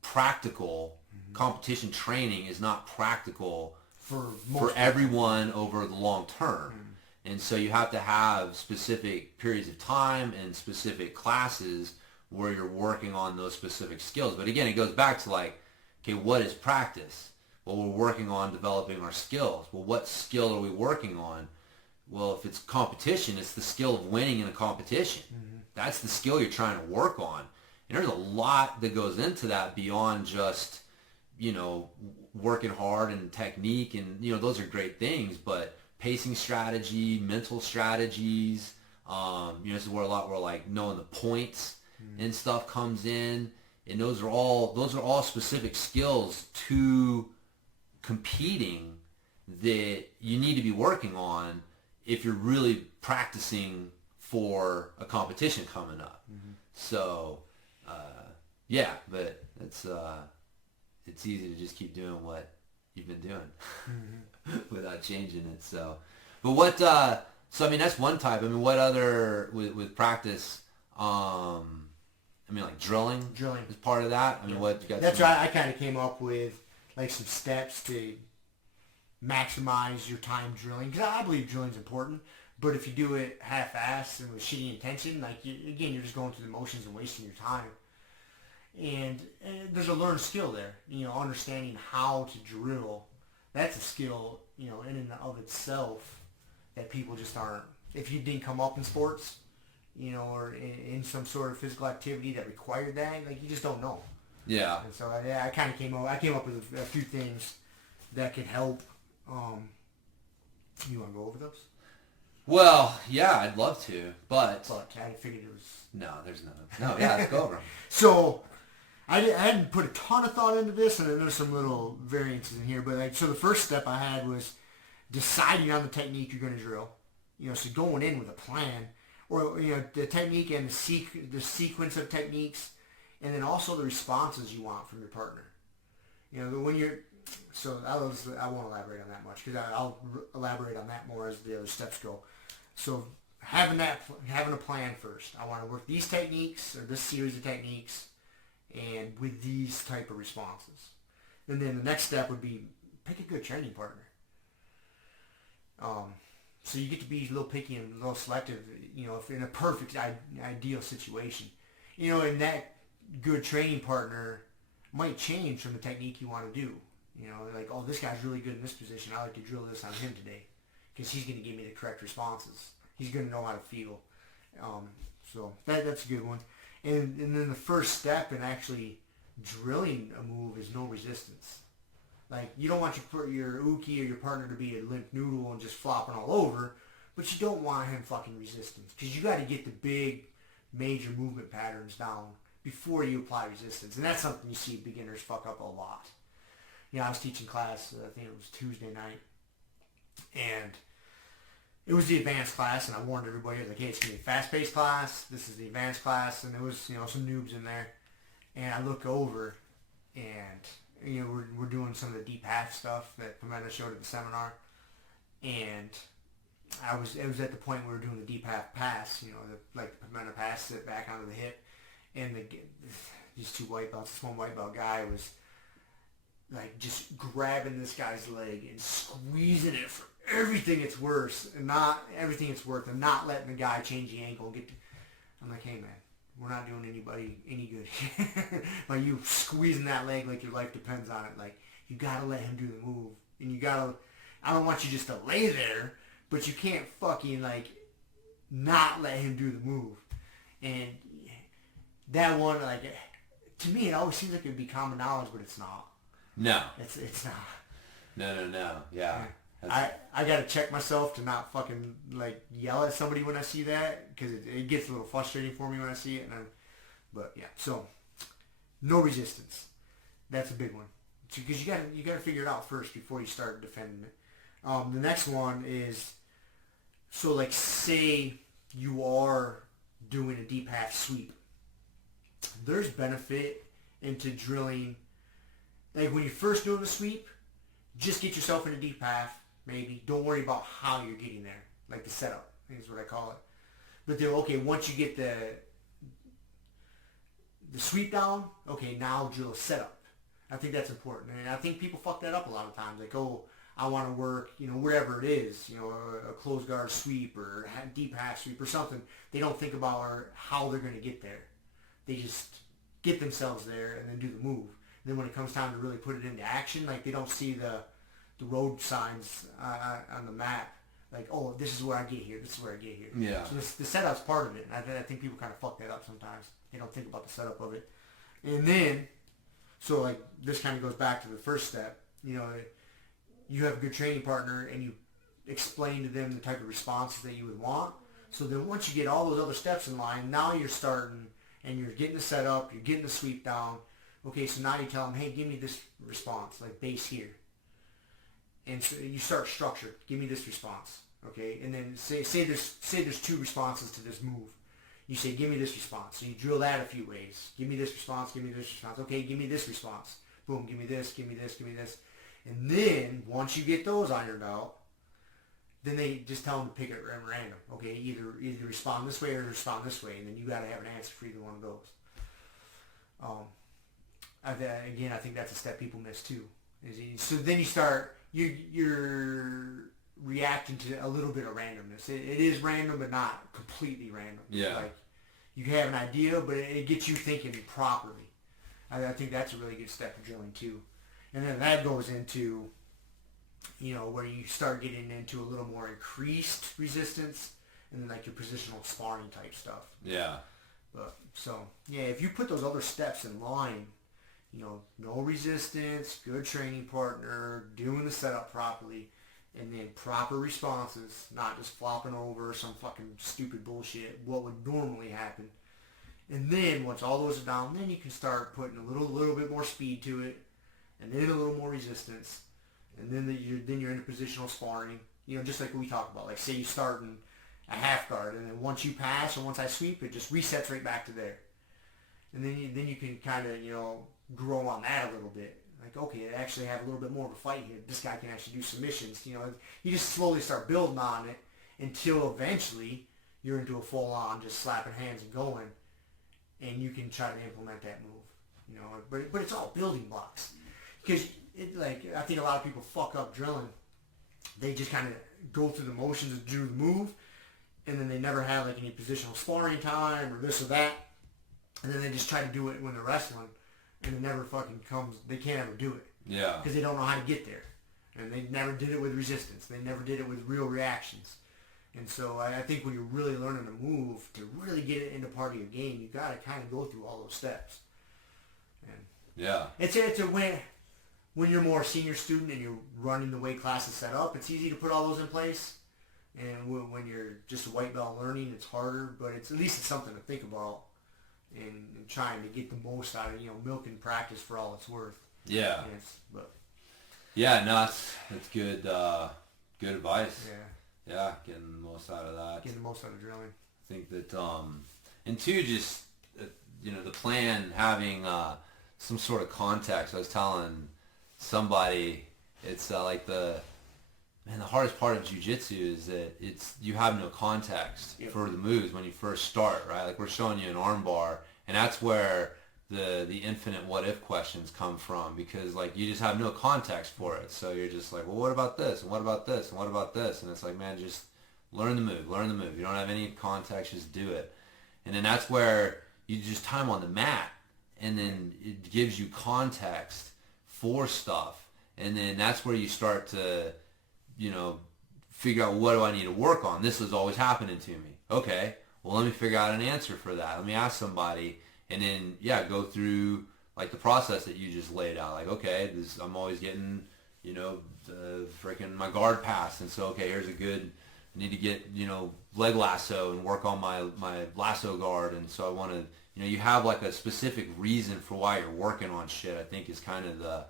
practical. Competition training is not practical for everyone over the long term. And so you have to have specific periods of time and specific classes where you're working on those specific skills. But again, it goes back to like, okay, what is practice? Well, we're working on developing our skills. Well, what skill are we working on? Well, if it's competition, it's the skill of winning in a competition. That's the skill you're trying to work on. And there's a lot that goes into that beyond just, working hard and technique. And, those are great things. But pacing strategy, mental strategies, this is where like knowing the points and stuff comes in. And those are all specific skills to competing that you need to be working on if you're really practicing for a competition coming up. So, but it's easy to just keep doing what you've been doing without changing it. So, but that's one type. I mean, what other with practice? Like drilling is part of that. I mean, what you got? That's right. I kind of came up with like some steps to maximize your time drilling, because I believe drilling's important. But if you do it half-assed and with shitty intention, like you're just going through the motions and wasting your time. And there's a learned skill there. Understanding how to drill. That's a skill, in and of itself that people just aren't. If you didn't come up in sports, or in some sort of physical activity that required that, like you just don't know. Yeah. And so I kind of came up with a few things that could help. You want to go over those? Well, yeah, I'd love to, but I figured it was. No, there's no. Yeah, let's go over them. So I hadn't put a ton of thought into this, and there's some little variances in here. But so the first step I had was deciding on the technique you're going to drill. So going in with a plan. Or, the technique and the sequence of techniques, and then also the responses you want from your partner. When you're, so I won't elaborate on that much, because I'll elaborate on that more as the other steps go. So having a plan first. I want to work these techniques, or this series of techniques, and with these type of responses. And then the next step would be pick a good training partner. So you get to be a little picky and a little selective, if in a perfect, ideal situation. And that good training partner might change from the technique you want to do. Like, oh, this guy's really good in this position. I like to drill this on him today because he's going to give me the correct responses. He's going to know how to feel. So that's a good one. And then the first step in actually drilling a move is no resistance. Like, you don't want your uke or your partner to be a limp noodle and just flopping all over, but you don't want him fucking resistance, because you got to get the big major movement patterns down before you apply resistance. And that's something you see beginners fuck up a lot. You know, I was teaching class, I think it was Tuesday night, and it was the advanced class, and I warned everybody, like, hey, it's going to be a fast-paced class, this is the advanced class, and there was, you know, some noobs in there, and I look over, and, you know, we're doing some of the deep half stuff that Pimenta showed at the seminar, and it was at the point where we were doing the deep half pass, you know, like the Pimenta pass, sit back onto the hip, and these two white belts, this one white belt guy was, like, just grabbing this guy's leg and squeezing it for everything it's worth, and not letting the guy change the ankle and get to, I'm like, hey man, we're not doing anybody any good here. Like, you squeezing that leg like your life depends on it. Like, you gotta let him do the move, and I don't want you just to lay there, but you can't fucking, like, not let him do the move. And that one, like, to me, it always seems like it'd be common knowledge, but it's not. No. It's not. No. Yeah. I gotta check myself to not fucking, like, yell at somebody when I see that, because it gets a little frustrating for me when I see it. But yeah, so no resistance. That's a big one, because you gotta figure it out first before you start defending it. The next one is, so, like, say you are doing a deep half sweep. There's benefit into drilling. Like, when you're first doing the sweep, just get yourself in a deep half, maybe. Don't worry about how you're getting there. Like the setup, I think is what I call it. But then, okay, once you get the sweep down, okay, now drill a setup. I think that's important. And I think people fuck that up a lot of times. Like, oh, I want to work, you know, wherever it is, you know, a closed guard sweep or deep half sweep or something. They don't think about how they're going to get there. They just get themselves there and then do the move. Then when it comes time to really put it into action, like, they don't see the road signs on the map. Like, oh, this is where I get here. This is where I get here. Yeah. So the setup's part of it. And I think people kind of fuck that up sometimes. They don't think about the setup of it. And then, so, like, this kind of goes back to the first step. You know, you have a good training partner and you explain to them the type of responses that you would want. So then once you get all those other steps in line, now you're starting and you're getting the setup, you're getting the sweep down. Okay, so now you tell them, hey, give me this response, like base here. And so you start structured. Give me this response, okay? And then say there's two responses to this move. You say, give me this response. So you drill that a few ways. Give me this response, give me this response. Okay, give me this response. Boom, give me this, give me this, give me this. And then, once you get those ironed out, then they just tell them to pick it at random. Okay, either respond this way or respond this way. And then you got to have an answer for either one of those. Again, I think that's a step people miss too. So then you start, you're reacting to a little bit of randomness. It is random, but not completely random. Yeah. Like, you have an idea, but it gets you thinking properly. I think that's a really good step of drilling too. And then that goes into, you know, where you start getting into a little more increased resistance, and then, like, your positional sparring type stuff. Yeah. But so yeah, if you put those other steps in line, you know, no resistance, good training partner, doing the setup properly, and then proper responses, not just flopping over some fucking stupid bullshit, what would normally happen. And then once all those are down, then you can start putting a little bit more speed to it, and then a little more resistance, and then you're into positional sparring. You know, just like we talked about. Like, say you start in a half guard, and then once you pass or once I sweep, it just resets right back to there. And then you can kind of, you know, grow on that a little bit. Like, okay, I actually have a little bit more of a fight here. This guy can actually do submissions. You know, you just slowly start building on it until eventually you're into a full-on just slapping hands and going, and you can try to implement that move. You know, but it's all building blocks. Because, like, I think a lot of people fuck up drilling. They just kind of go through the motions and do the move, and then they never have, like, any positional sparring time or this or that. And then they just try to do it when they're wrestling, and it never fucking comes. They can't ever do it. Yeah. Because they don't know how to get there. And they never did it with resistance. They never did it with real reactions. And so I think when you're really learning a move, to really get it into part of your game, you got to kind of go through all those steps. And Yeah. It's a when you're more senior student and you're running the way classes set up, it's easy to put all those in place. And when you're just a white belt learning, it's harder, but at least it's something to think about and trying to get the most out of, milking practice for all it's worth. Yeah. But Yeah, no, that's good, good advice. yeah, Yeah, getting the most out of that. getting the most out of drilling. I think that, and two, just, the plan, having some sort of context. I was telling somebody, it's like the hardest part of jiu-jitsu is that you have no context Yep. for the moves when you first start, right? Like we're showing you an arm bar, and that's where the infinite what if questions come from, because like you just have no context for it. So you're just like, well, what about this? And what about this? And what about this? And it's like, man, just learn the move. You don't have any context, just do it. And then that's where you just time on the mat, and then it gives you context for stuff. And then that's where you start to, figure out, what do I need to work on? This is always happening to me. Okay, well, let me figure out an answer for that. Let me ask somebody, and then, go through, like, the process that you just laid out. Like, okay, I'm always getting, my guard pass. And so, okay, here's I need to get, leg lasso and work on my lasso guard. And so I want to, you have, like, a specific reason for why you're working on shit, I think is kind of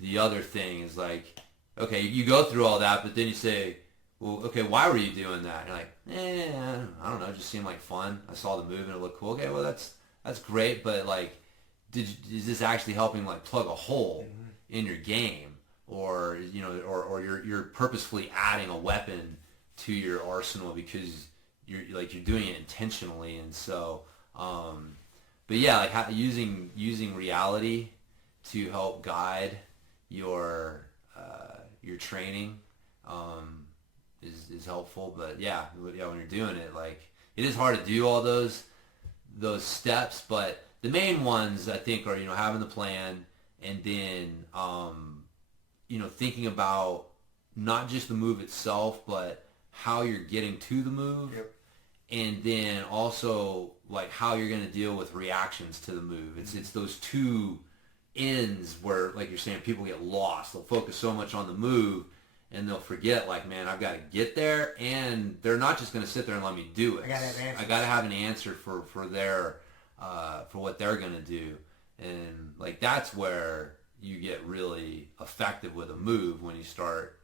the other thing is, like, okay, you go through all that, but then you say, well, okay, why were you doing that? And you're like, I don't know, it just seemed like fun. I saw the move and it looked cool. Okay, well, that's great, but like, is this actually helping, like, plug a hole in your game, or or you're purposefully adding a weapon to your arsenal because you're doing it intentionally? And so, but yeah, like using reality to help guide your training is helpful. But yeah, when you're doing it, like, it is hard to do all those steps, but the main ones I think are having the plan, and then thinking about not just the move itself, but how you're getting to the move. Yep. And then also, like, how you're going to deal with reactions to the move. It's those two ends where, like you're saying, people get lost. They'll focus so much on the move, and they'll forget, like, man, I've got to get there, and they're not just going to sit there and let me do it. I got to have an answer for their for what they're going to do. And, like, that's where you get really effective with a move, when you start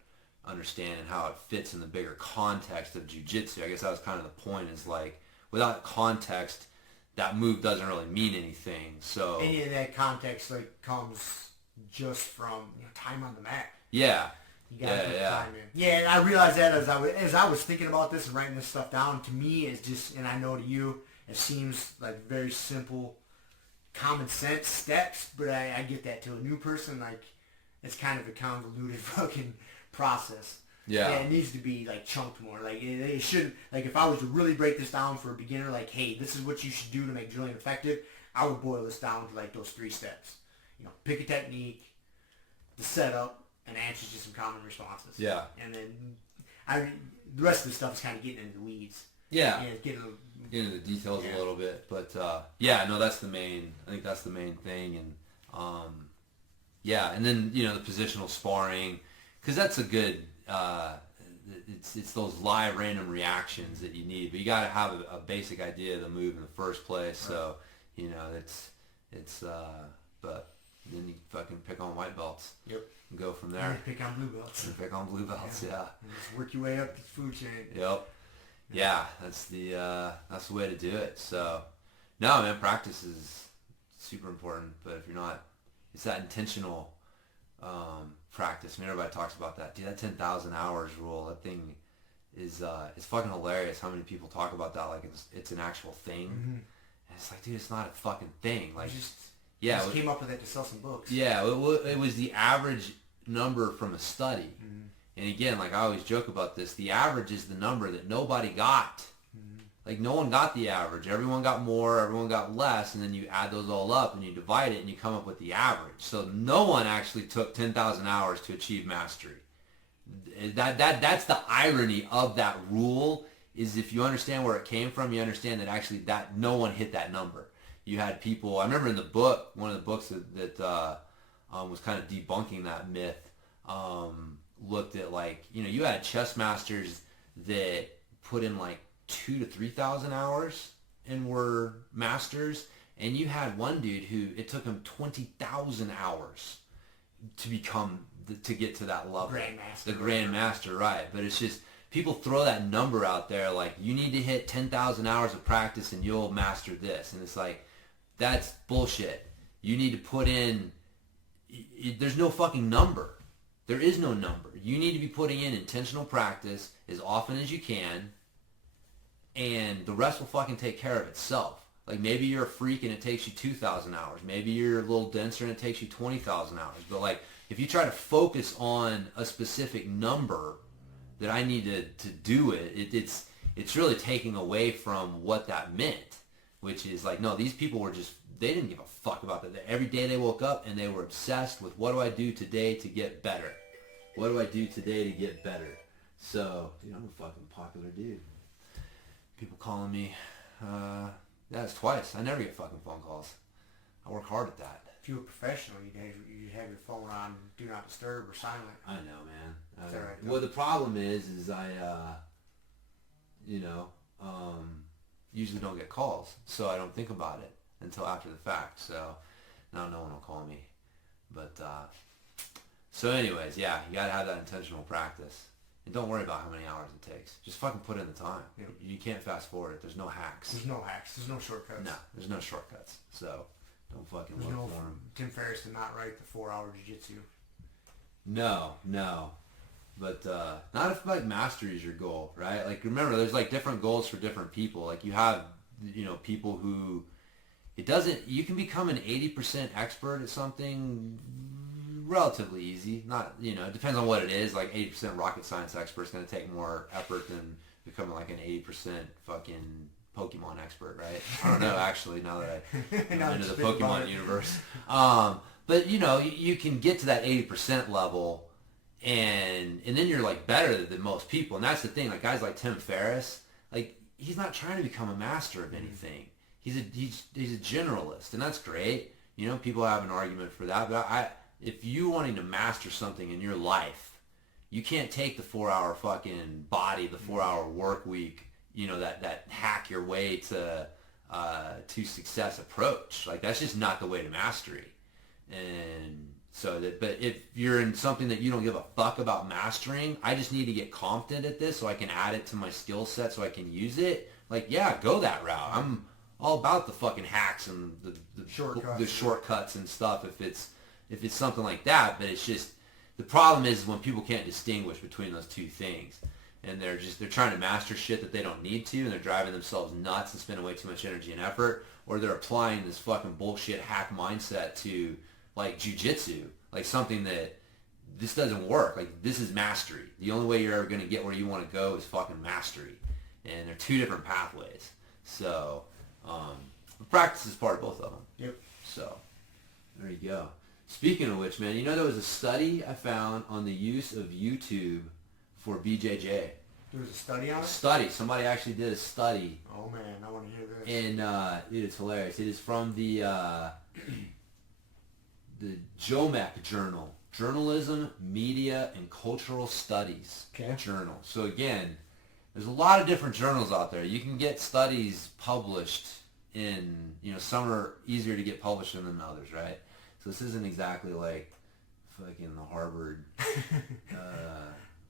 understanding how it fits in the bigger context of jiu-jitsu. I guess that was kind of the point, is like, without context, that move doesn't really mean anything. So any of that context, like, comes just from time on the mat. Yeah. You gotta put the time in. Yeah, and I realized that as I was thinking about this and writing this stuff down. To me, it's just, and I know to you, it seems like very simple, common sense steps, but I get that to a new person, like, it's kind of a convoluted fucking process. Yeah. And it needs to be, like, chunked more. Like, it shouldn't, like, if I was to really break this down for a beginner, like, hey, this is what you should do to make drilling effective, I would boil this down to, like, those 3 steps. Pick a technique, the setup, and answers to some common responses. Yeah. And then the rest of the stuff is kind of getting into the weeds. Yeah. Getting into the details a little bit, but that's the main. I think that's the main thing, and and then the positional sparring, because that's a good. It's those live random reactions that you need, but you got to have a basic idea of the move in the first place. Right. So but then you fucking pick on white belts. Yep. And go from there. Pick on blue belts. And pick on blue belts. Yeah. And just work your way up the food chain. Yep. Yeah, that's the way to do it. So, no, man, practice is super important. But if you're not, it's that intentional practice. I mean, everybody talks about that. Dude, that 10,000 hours rule, that thing is it's fucking hilarious how many people talk about that like it's an actual thing. Mm-hmm. And it's like, dude, it's not a fucking thing. Like, just came up with it to sell some books. Yeah, it was the average number from a study. Mm-hmm. And again, like I always joke about this, the average is the number that nobody got. Mm-hmm. Like, no one got the average. Everyone got more, everyone got less, and then you add those all up and you divide it and you come up with the average. So no one actually took 10,000 hours to achieve mastery. That's the irony of that rule, is if you understand where it came from, you understand that actually that no one hit that number. You had people, I remember in the book, one of the books that was kind of debunking that myth, looked at like, you had chess masters that put in like 2,000 to 3,000 hours and were masters. And you had one dude who it took him 20,000 hours to to get to that level. Grandmaster. The Grandmaster, right. But it's just, people throw that number out there like, you need to hit 10,000 hours of practice and you'll master this. And it's like, that's bullshit. You need to put in, there's no fucking number. There is no number. You need to be putting in intentional practice as often as you can, and the rest will fucking take care of itself. Like maybe you're a freak and it takes you 2,000 hours. Maybe you're a little denser and it takes you 20,000 hours. But like if you try to focus on a specific number that I need to do it's really taking away from what that meant, which is like, no, these people were just, they didn't give a fuck about that. Every day they woke up and they were obsessed with, what do I do today to get better? What do I do today to get better? So, dude, I'm a fucking popular dude. People calling me, that's twice. I never get fucking phone calls. I work hard at that. If you were professional, you'd have your phone on Do Not Disturb or silent. I know, man. Is that right, well, the problem is I, usually don't get calls, so I don't think about it until after the fact. So now no one will call me. But so anyways, yeah, you gotta have that intentional practice, and don't worry about how many hours it takes. Just fucking put in the time. Yep. You can't fast forward it. There's no hacks. There's no hacks. There's no shortcuts. No, there's no shortcuts. So don't fucking There's look no for them. Tim Ferriss did not write the 4-hour jiu-jitsu. No. But not if like mastery is your goal, right? Like remember, there's like different goals for different people. Like you have, people who you can become an 80% expert at something relatively easy. Not, it depends on what it is. Like 80% rocket science expert is going to take more effort than becoming like an 80% fucking Pokemon expert, right? I don't know, actually, now that I'm into the Pokemon universe. But, you can get to that 80% level and then you're like better than most people. And that's the thing. Like guys like Tim Ferriss, like he's not trying to become a master of anything. He's a generalist, and that's great. People have an argument for that, but if you wanting to master something in your life, you can't take the 4-hour fucking body, the 4-hour work week, that hack your way to success approach. Like that's just not the way to mastery. And so but if you're in something that you don't give a fuck about mastering, I just need to get confident at this so I can add it to my skill set so I can use it. Like, yeah, go that route. I'm all about the fucking hacks and the shortcuts and stuff if it's something like that. But it's just, the problem is when people can't distinguish between those two things, and they're trying to master shit that they don't need to, and they're driving themselves nuts and spending way too much energy and effort, or they're applying this fucking bullshit hack mindset to like jiu-jitsu, like something that this doesn't work. Like this is mastery. The only way you're ever going to get where you want to go is fucking mastery, and they're two different pathways. So practice is part of both of them. Yep. So there you go. Speaking of which, man, there was a study I found on the use of YouTube for BJJ. There was a study on it? Somebody actually did a study. Oh man, I want to hear this. And dude, it's hilarious. It is from the JOMEC journal, Journalism, Media, and Cultural Studies journal. So again, there's a lot of different journals out there. You can get studies published in, some are easier to get published in than others, right? So this isn't exactly like fucking the Harvard,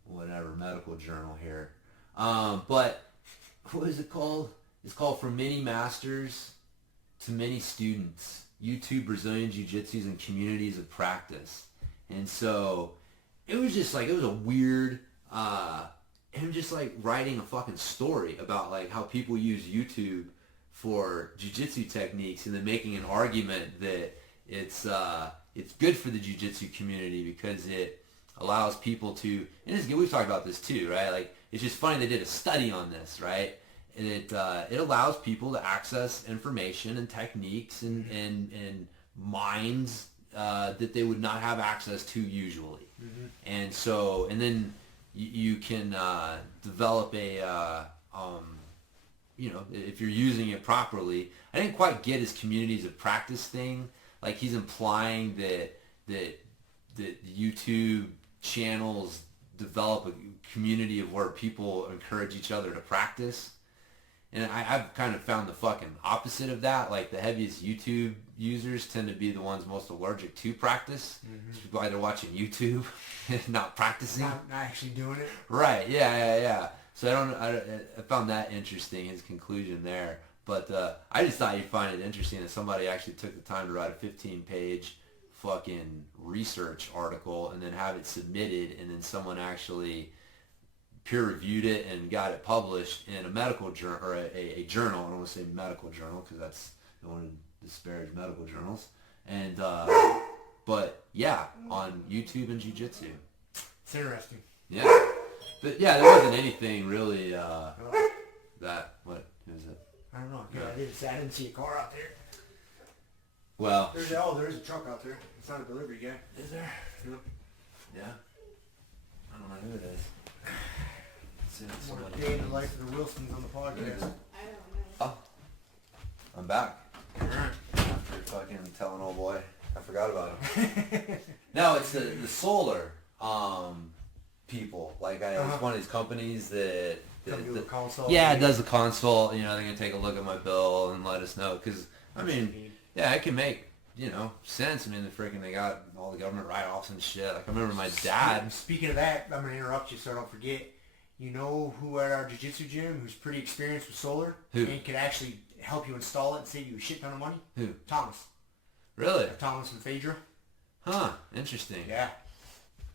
whatever, medical journal here. But what is it called? It's called From Many Masters to Many Students, YouTube Brazilian Jiu-Jitsus and Communities of Practice. And so it was just like, it was a weird, him just like writing a fucking story about like how people use YouTube for jiu-jitsu techniques, and then making an argument that it's good for the jiu-jitsu community because it allows people to, and we've talked about this too, right? Like it's just funny they did a study on this, right? And it allows people to access information and techniques and minds that they would not have access to usually. Mm-hmm. And so, and then you can develop a you know, if you're using it properly. I didn't quite get his communities of practice thing. Like, he's implying that YouTube channels develop a community of where people encourage each other to practice. And I've kind of found the fucking opposite of that. Like, the heaviest YouTube users tend to be the ones most allergic to practice. Mm-hmm. People either watching YouTube and not practicing. Not actually doing it. Right, yeah. So I found that interesting, his conclusion there. But I just thought you'd find it interesting that somebody actually took the time to write a 15-page fucking research article and then have it submitted, and then someone actually peer-reviewed it and got it published in a medical journal, or a journal. I don't want to say medical journal because that's, I don't want to disparage medical journals. And but yeah, on YouTube and Jiu Jitsu. It's interesting. Yeah, but yeah, there wasn't anything really that. What is it? I don't know. I didn't see a car out there. Well, there is a truck out there. It's not a delivery guy. Is there? Yep. Yeah. I don't know who it is. What a day in the life of the Wilsons on the podcast. I don't know. Oh, I'm back. All right. After fucking telling old boy, I forgot about him. No, it's the solar people. Like, it's one of these companies that the console. Yeah, it does the consult. You know, they're gonna take a look at my bill and let us know. Because I mean, yeah, it can make, you know, sense. I mean, they got all the government write-offs and shit. Like, I remember my dad. Speaking of that, I'm gonna interrupt you so I don't forget. You know who at our jiu-jitsu gym who's pretty experienced with solar? Who? And could actually help you install it and save you a shit ton of money? Who? Thomas. Really? Thomas and Phaedra. Huh. Interesting. Yeah.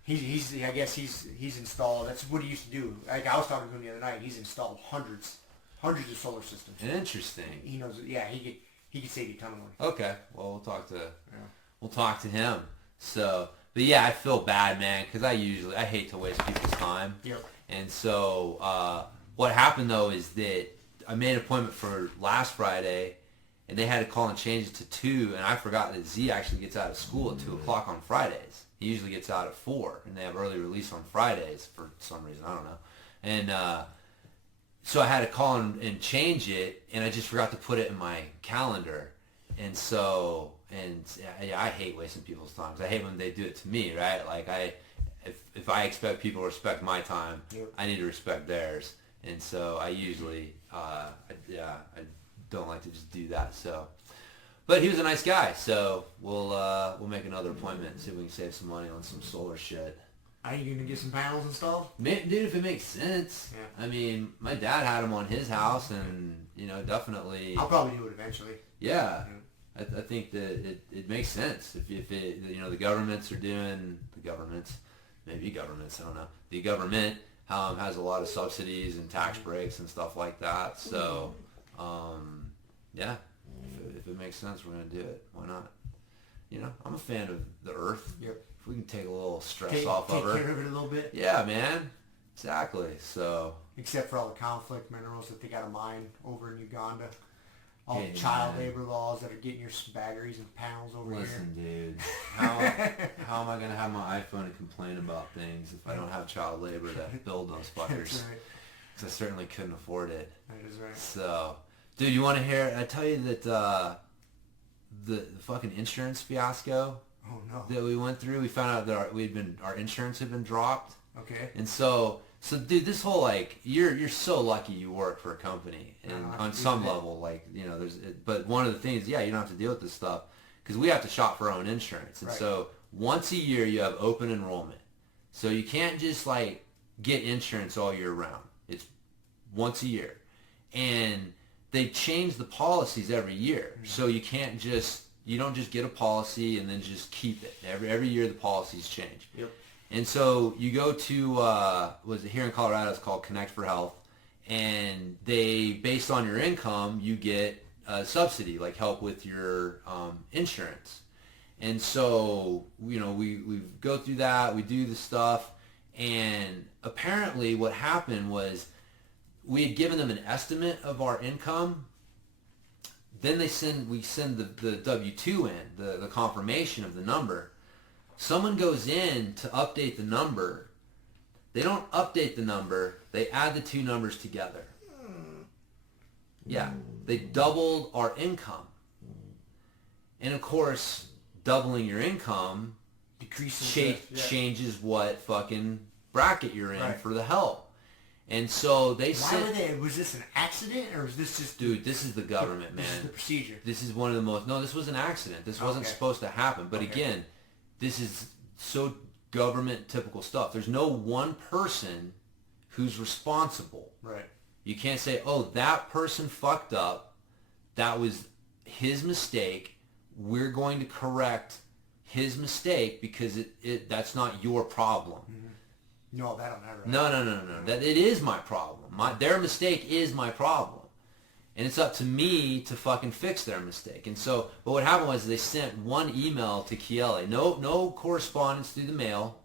I guess he's installed. That's what he used to do. Like, I was talking to him the other night. He's installed hundreds of solar systems. Interesting. He knows. Yeah, he could save you a ton of money. Okay. Well, we'll talk to him. So, but yeah, I feel bad, man, because I hate to waste people's time. Yep. And so what happened, though, is that I made an appointment for last Friday, and they had to call and change it to 2, and I forgot that Z actually gets out of school at 2 o'clock on Fridays. He usually gets out at 4, and they have early release on Fridays for some reason. I don't know. And so I had to call and change it, and I just forgot to put it in my calendar. And so, I hate wasting people's time. I hate when they do it to me, right? Like, if I expect people to respect my time, yep, I need to respect theirs. And so I usually, I don't like to just do that. So, but he was a nice guy, so we'll make another appointment and see if we can save some money on some solar shit. Are you gonna get some panels installed? Dude, if it makes sense. Yeah. I mean, my dad had them on his house, and you know, definitely. I'll probably do it eventually. Yeah. I think that it makes sense if it, you know, the governments, I don't know. The government has a lot of subsidies and tax breaks and stuff like that. So, yeah, if it makes sense, we're going to do it. Why not? You know, I'm a fan of the earth. Yep. If we can take a little stress off of her. Take care of it a little bit. Yeah, man. Exactly. So. Except for all the conflict minerals that they got to mine over in Uganda. All Hey, the child man. labor laws that are getting your baggeries and panels over Listen, dude. How am I going to have my iPhone and complain about things if I don't have child labor to build those here. fuckers? That's right. Because I certainly couldn't afford it. That is right. So, dude, you want to hear? I tell you that the fucking insurance fiasco Oh no. that we went through. We found out that our insurance had been dropped, Okay. and so dude, this whole, like, you're so lucky you work for a company, and on some level, like, you know, but one of the things, yeah, you don't have to deal with this stuff because we have to shop for our own insurance, and Right. so once a year you have open enrollment, so you can't just like get insurance all year round. It's once a year, and they change the policies every year, so you don't just get a policy and then just keep it. Every year the policies change. Yep. And so you go to, here in Colorado, it's called Connect for Health, and they, based on your income, you get a subsidy, like help with your insurance. And so, you know, we go through that, we do the stuff, and apparently what happened was we had given them an estimate of our income. Then we send the W-2 in, the confirmation of the number. Someone goes in to update the number. They don't update the number. They add the two numbers together. Yeah, they doubled our income. And of course, doubling your income changes what fucking bracket you're in for the help. And so they said... Was this an accident, or was this just... Dude, this is the government, man. This is the procedure. This is one of the most... No, this was an accident. This wasn't supposed to happen. But again, this is so government typical stuff. There's no one person who's responsible. Right. You can't say, oh, that person fucked up. That was his mistake. We're going to correct his mistake because that's not your problem. Mm-hmm. No, that'll never happen. No. That it is my problem. Their mistake is my problem. And it's up to me to fucking fix their mistake. And so, but what happened was they sent one email to Kiele. No correspondence through the mail,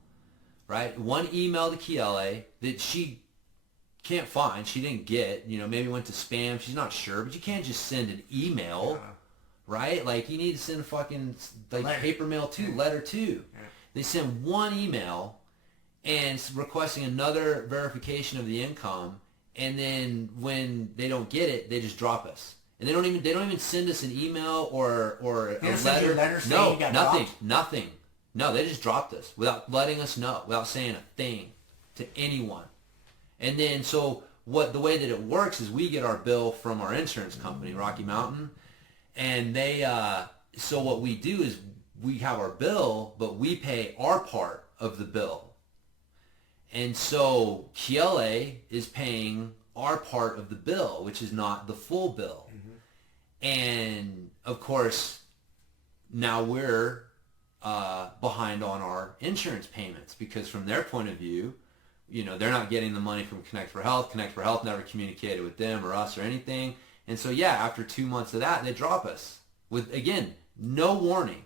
right? One email to Kiele that she can't find. She didn't get, maybe went to spam. She's not sure, but you can't just send an email, right? Like, you need to send a fucking, paper mail too, letter too. Yeah. They send one email and requesting another verification of the income, and then when they don't get it, they just drop us. And they don't even send us an email or a letter. No, nothing. No, they just dropped us without letting us know, without saying a thing to anyone. And then so the way that it works is we get our bill from our insurance company, Rocky Mountain, and they so what we do is we have our bill, but we pay our part of the bill. And so Kiele is paying our part of the bill, which is not the full bill. Mm-hmm. And of course, now we're behind on our insurance payments because from their point of view, they're not getting the money from Connect for Health. Connect for Health never communicated with them or us or anything. And so, after 2 months of that, they drop us with, again, no warning,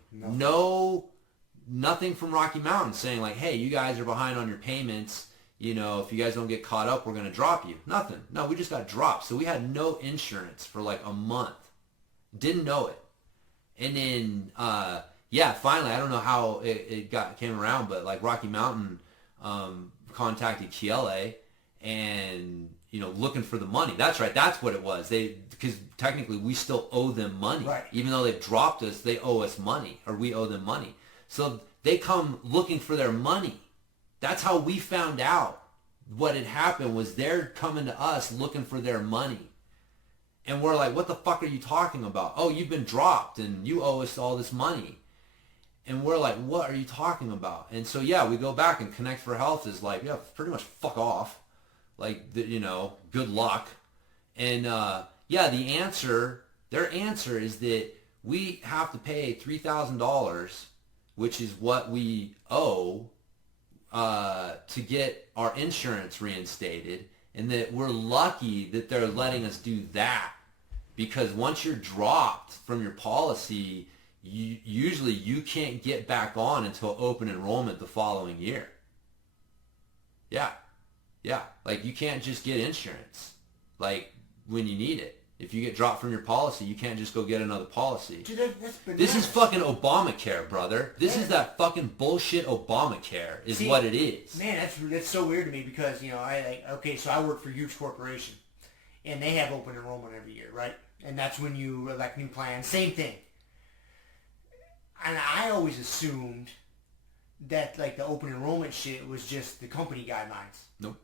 nothing from Rocky Mountain saying like, hey, you guys are behind on your payments. If you guys don't get caught up, we're going to drop you. Nothing. No, we just got dropped. So we had no insurance for like a month. Didn't know it. And then, finally, I don't know how it came around, but like Rocky Mountain contacted Kiele and, looking for the money. That's right. That's what it was. Because technically we still owe them money. Right. Even though they've dropped us, they owe us money, or we owe them money. So they come looking for their money. That's how we found out what had happened was they're coming to us looking for their money. And we're like, what the fuck are you talking about? Oh, you've been dropped and you owe us all this money. And we're like, what are you talking about? And so, we go back and Connect for Health is like, pretty much fuck off. Like, good luck. And, their answer is that we have to pay $3,000, which is what we owe to get our insurance reinstated, and that we're lucky that they're letting us do that because once you're dropped from your policy, usually you can't get back on until open enrollment the following year. Like you can't just get insurance like when you need it. If you get dropped from your policy, you can't just go get another policy. Dude, that's bananas. This is fucking Obamacare, brother. This is that fucking bullshit Obamacare is what it is. Man, that's so weird to me because, so I work for a huge corporation, and they have open enrollment every year, right? And that's when you elect new plans. Same thing. And I always assumed that, like, the open enrollment shit was just the company guidelines. Nope.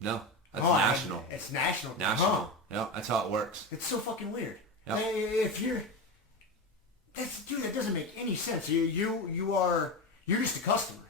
No. That's national. It's national. National. Huh. Yeah, that's how it works. It's so fucking weird. Yep. That doesn't make any sense. You're just a customer.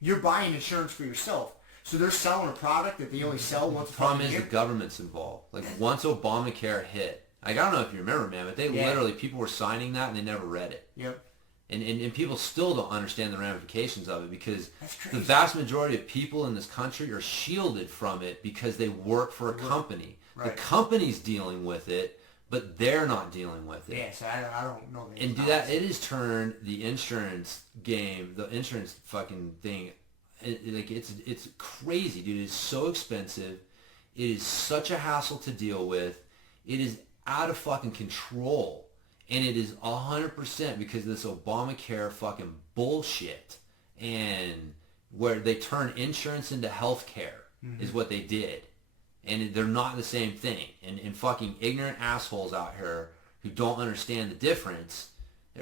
You're buying insurance for yourself. So they're selling a product that they only sell once a year. The problem is the government's involved. Like once Obamacare hit, like I don't know if you remember, man, but they literally, people were signing that and they never read it. Yep. And people still don't understand the ramifications of it because the vast majority of people in this country are shielded from it because they work for a company. Right. The company's dealing with it, but they're not dealing with it. Yes, I don't know. And do that. It has turned the insurance game, the insurance fucking thing, it's crazy, dude. It's so expensive. It is such a hassle to deal with. It is out of fucking control. And it is 100% because of this Obamacare fucking bullshit. And where they turn insurance into health care is what they did. And they're not the same thing. And fucking ignorant assholes out here who don't understand the difference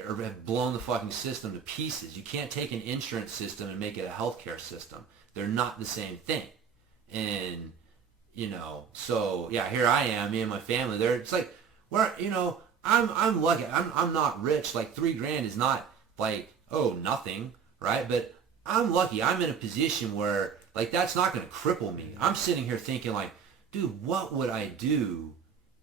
or have blown the fucking system to pieces. You can't take an insurance system and make it a healthcare system. They're not the same thing. And, you know, so yeah, here I am, me and my family. It's like, where, you know, I'm lucky. I'm not rich. Like $3,000 is not like, oh, nothing, right? But I'm lucky. I'm in a position where like that's not going to cripple me. I'm sitting here thinking like, dude, what would I do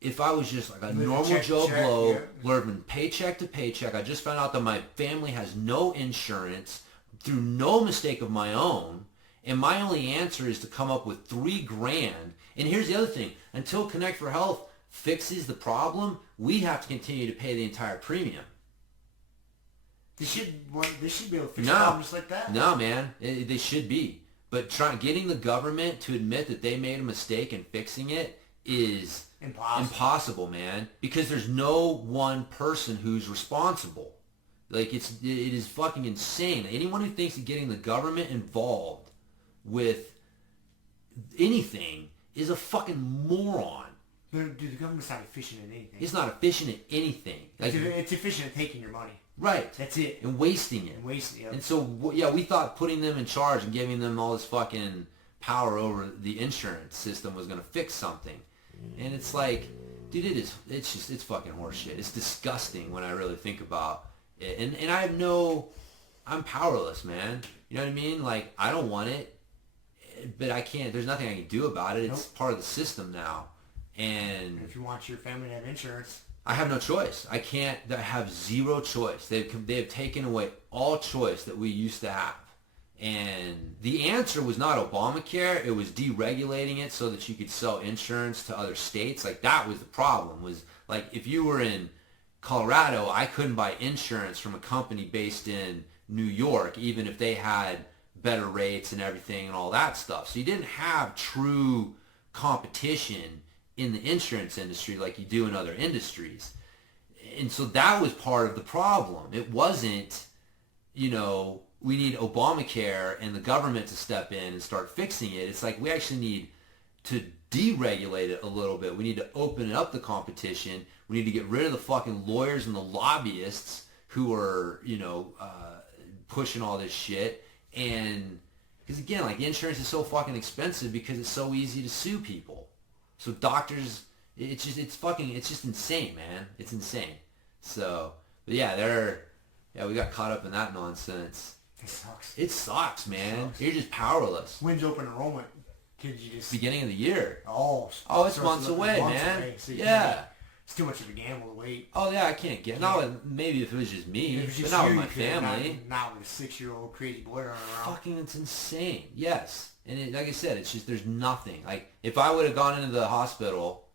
if I was just like a normal Joe Blow, living paycheck to paycheck? I just found out that my family has no insurance through no mistake of my own, and my only answer is to come up with $3,000. And here's the other thing: until Connect for Health fixes the problem, we have to continue to pay the entire premium. They should be able to fix problems like that. No, man, they should be. But getting the government to admit that they made a mistake and fixing it is impossible, man. Because there's no one person who's responsible. Like it is fucking insane. Anyone who thinks of getting the government involved with anything is a fucking moron. Dude, the government's not efficient at anything. It's not efficient at anything. Like, it's efficient at taking your money. Right. That's it. And wasting it. Yep. And so, yeah, we thought putting them in charge and giving them all this fucking power over the insurance system was going to fix something. And it's like, dude, it's fucking horseshit. It's disgusting when I really think about it. And I'm powerless, man. You know what I mean? Like, I don't want it, but I can't, there's nothing I can do about it. It's part of the system now. And if you want your family to have insurance, I have no choice. I have zero choice. They have taken away all choice that we used to have. And the answer was not Obamacare. It was deregulating it so that you could sell insurance to other states. Like that was the problem. Was like if you were in Colorado, I couldn't buy insurance from a company based in New York, even if they had better rates and everything and all that stuff. So you didn't have true competition in the insurance industry like you do in other industries. And so that was part of the problem. It wasn't, you know, we need Obamacare and the government to step in and start fixing it. It's like we actually need to deregulate it a little bit. We need to open up the competition. We need to get rid of the fucking lawyers and the lobbyists who are, you know, pushing all this shit. And because again, like insurance is so fucking expensive because it's so easy to sue people. So doctors, it's just insane, man. It's insane. So, but yeah, we got caught up in that nonsense. It sucks, man. You're just powerless. When's open enrollment? Could you just beginning of the year? Oh, it's months away, man. So yeah. It's too much of a gamble to wait. Oh yeah, I can't get. Maybe if it was just me, but not with my family. Not with a 6-year-old crazy boy running around. Fucking, it's insane. Yes, and like I said, it's just there's nothing. Like if I would have gone into the hospital,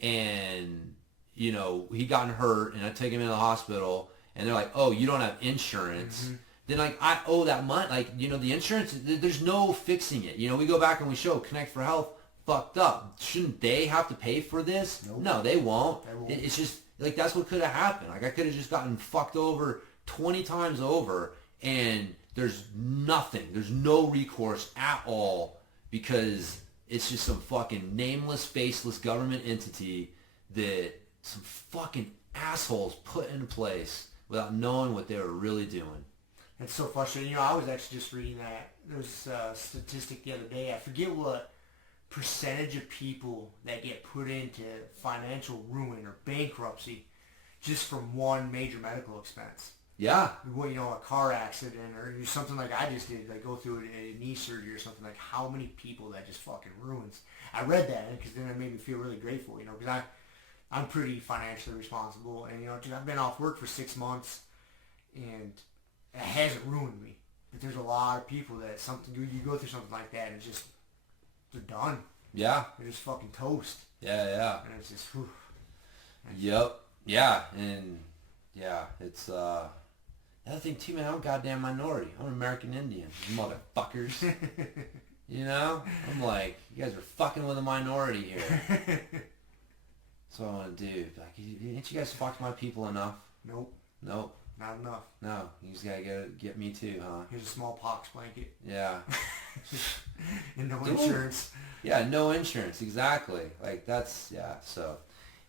and you know he gotten hurt, and I take him into the hospital, and they're like, oh, you don't have insurance. Mm-hmm. Then like I owe that money. Like you know the insurance, there's no fixing it. You know we go back and we show Connect for Health fucked up. Shouldn't they have to pay for this? Nope. No, they won't. It's just like that's what could have happened. Like I could have just gotten fucked over 20 times over, and there's nothing. There's no recourse at all because it's just some fucking nameless, faceless government entity that some fucking assholes put into place without knowing what they were really doing. It's so frustrating. You know, I was actually just reading that. There was a statistic the other day. I forget what percentage of people that get put into financial ruin or bankruptcy just from one major medical expense. Yeah. Well, you know, a car accident or something like I just did, like go through a knee surgery or something. Like how many people that just fucking ruins. I read that because then it made me feel really grateful, you know, because I'm pretty financially responsible. And, you know, I've been off work for 6 months and it hasn't ruined me. But there's a lot of people that you go through something like that and it's just, they're done. Yeah. They're just fucking toast. Yeah. And it's just, whew. Yep. Yeah. And, yeah, it's, the other thing, too, man, I'm a goddamn minority. I'm an American Indian. Motherfuckers. You know? I'm like, you guys are fucking with a minority here. That's what I want to do. Like, ain't you guys fucked my people enough? Nope. Not enough. No, you just gotta get me too, huh? Here's a smallpox blanket. Yeah. And no Dude. insurance. Yeah, no insurance, exactly. Like that's so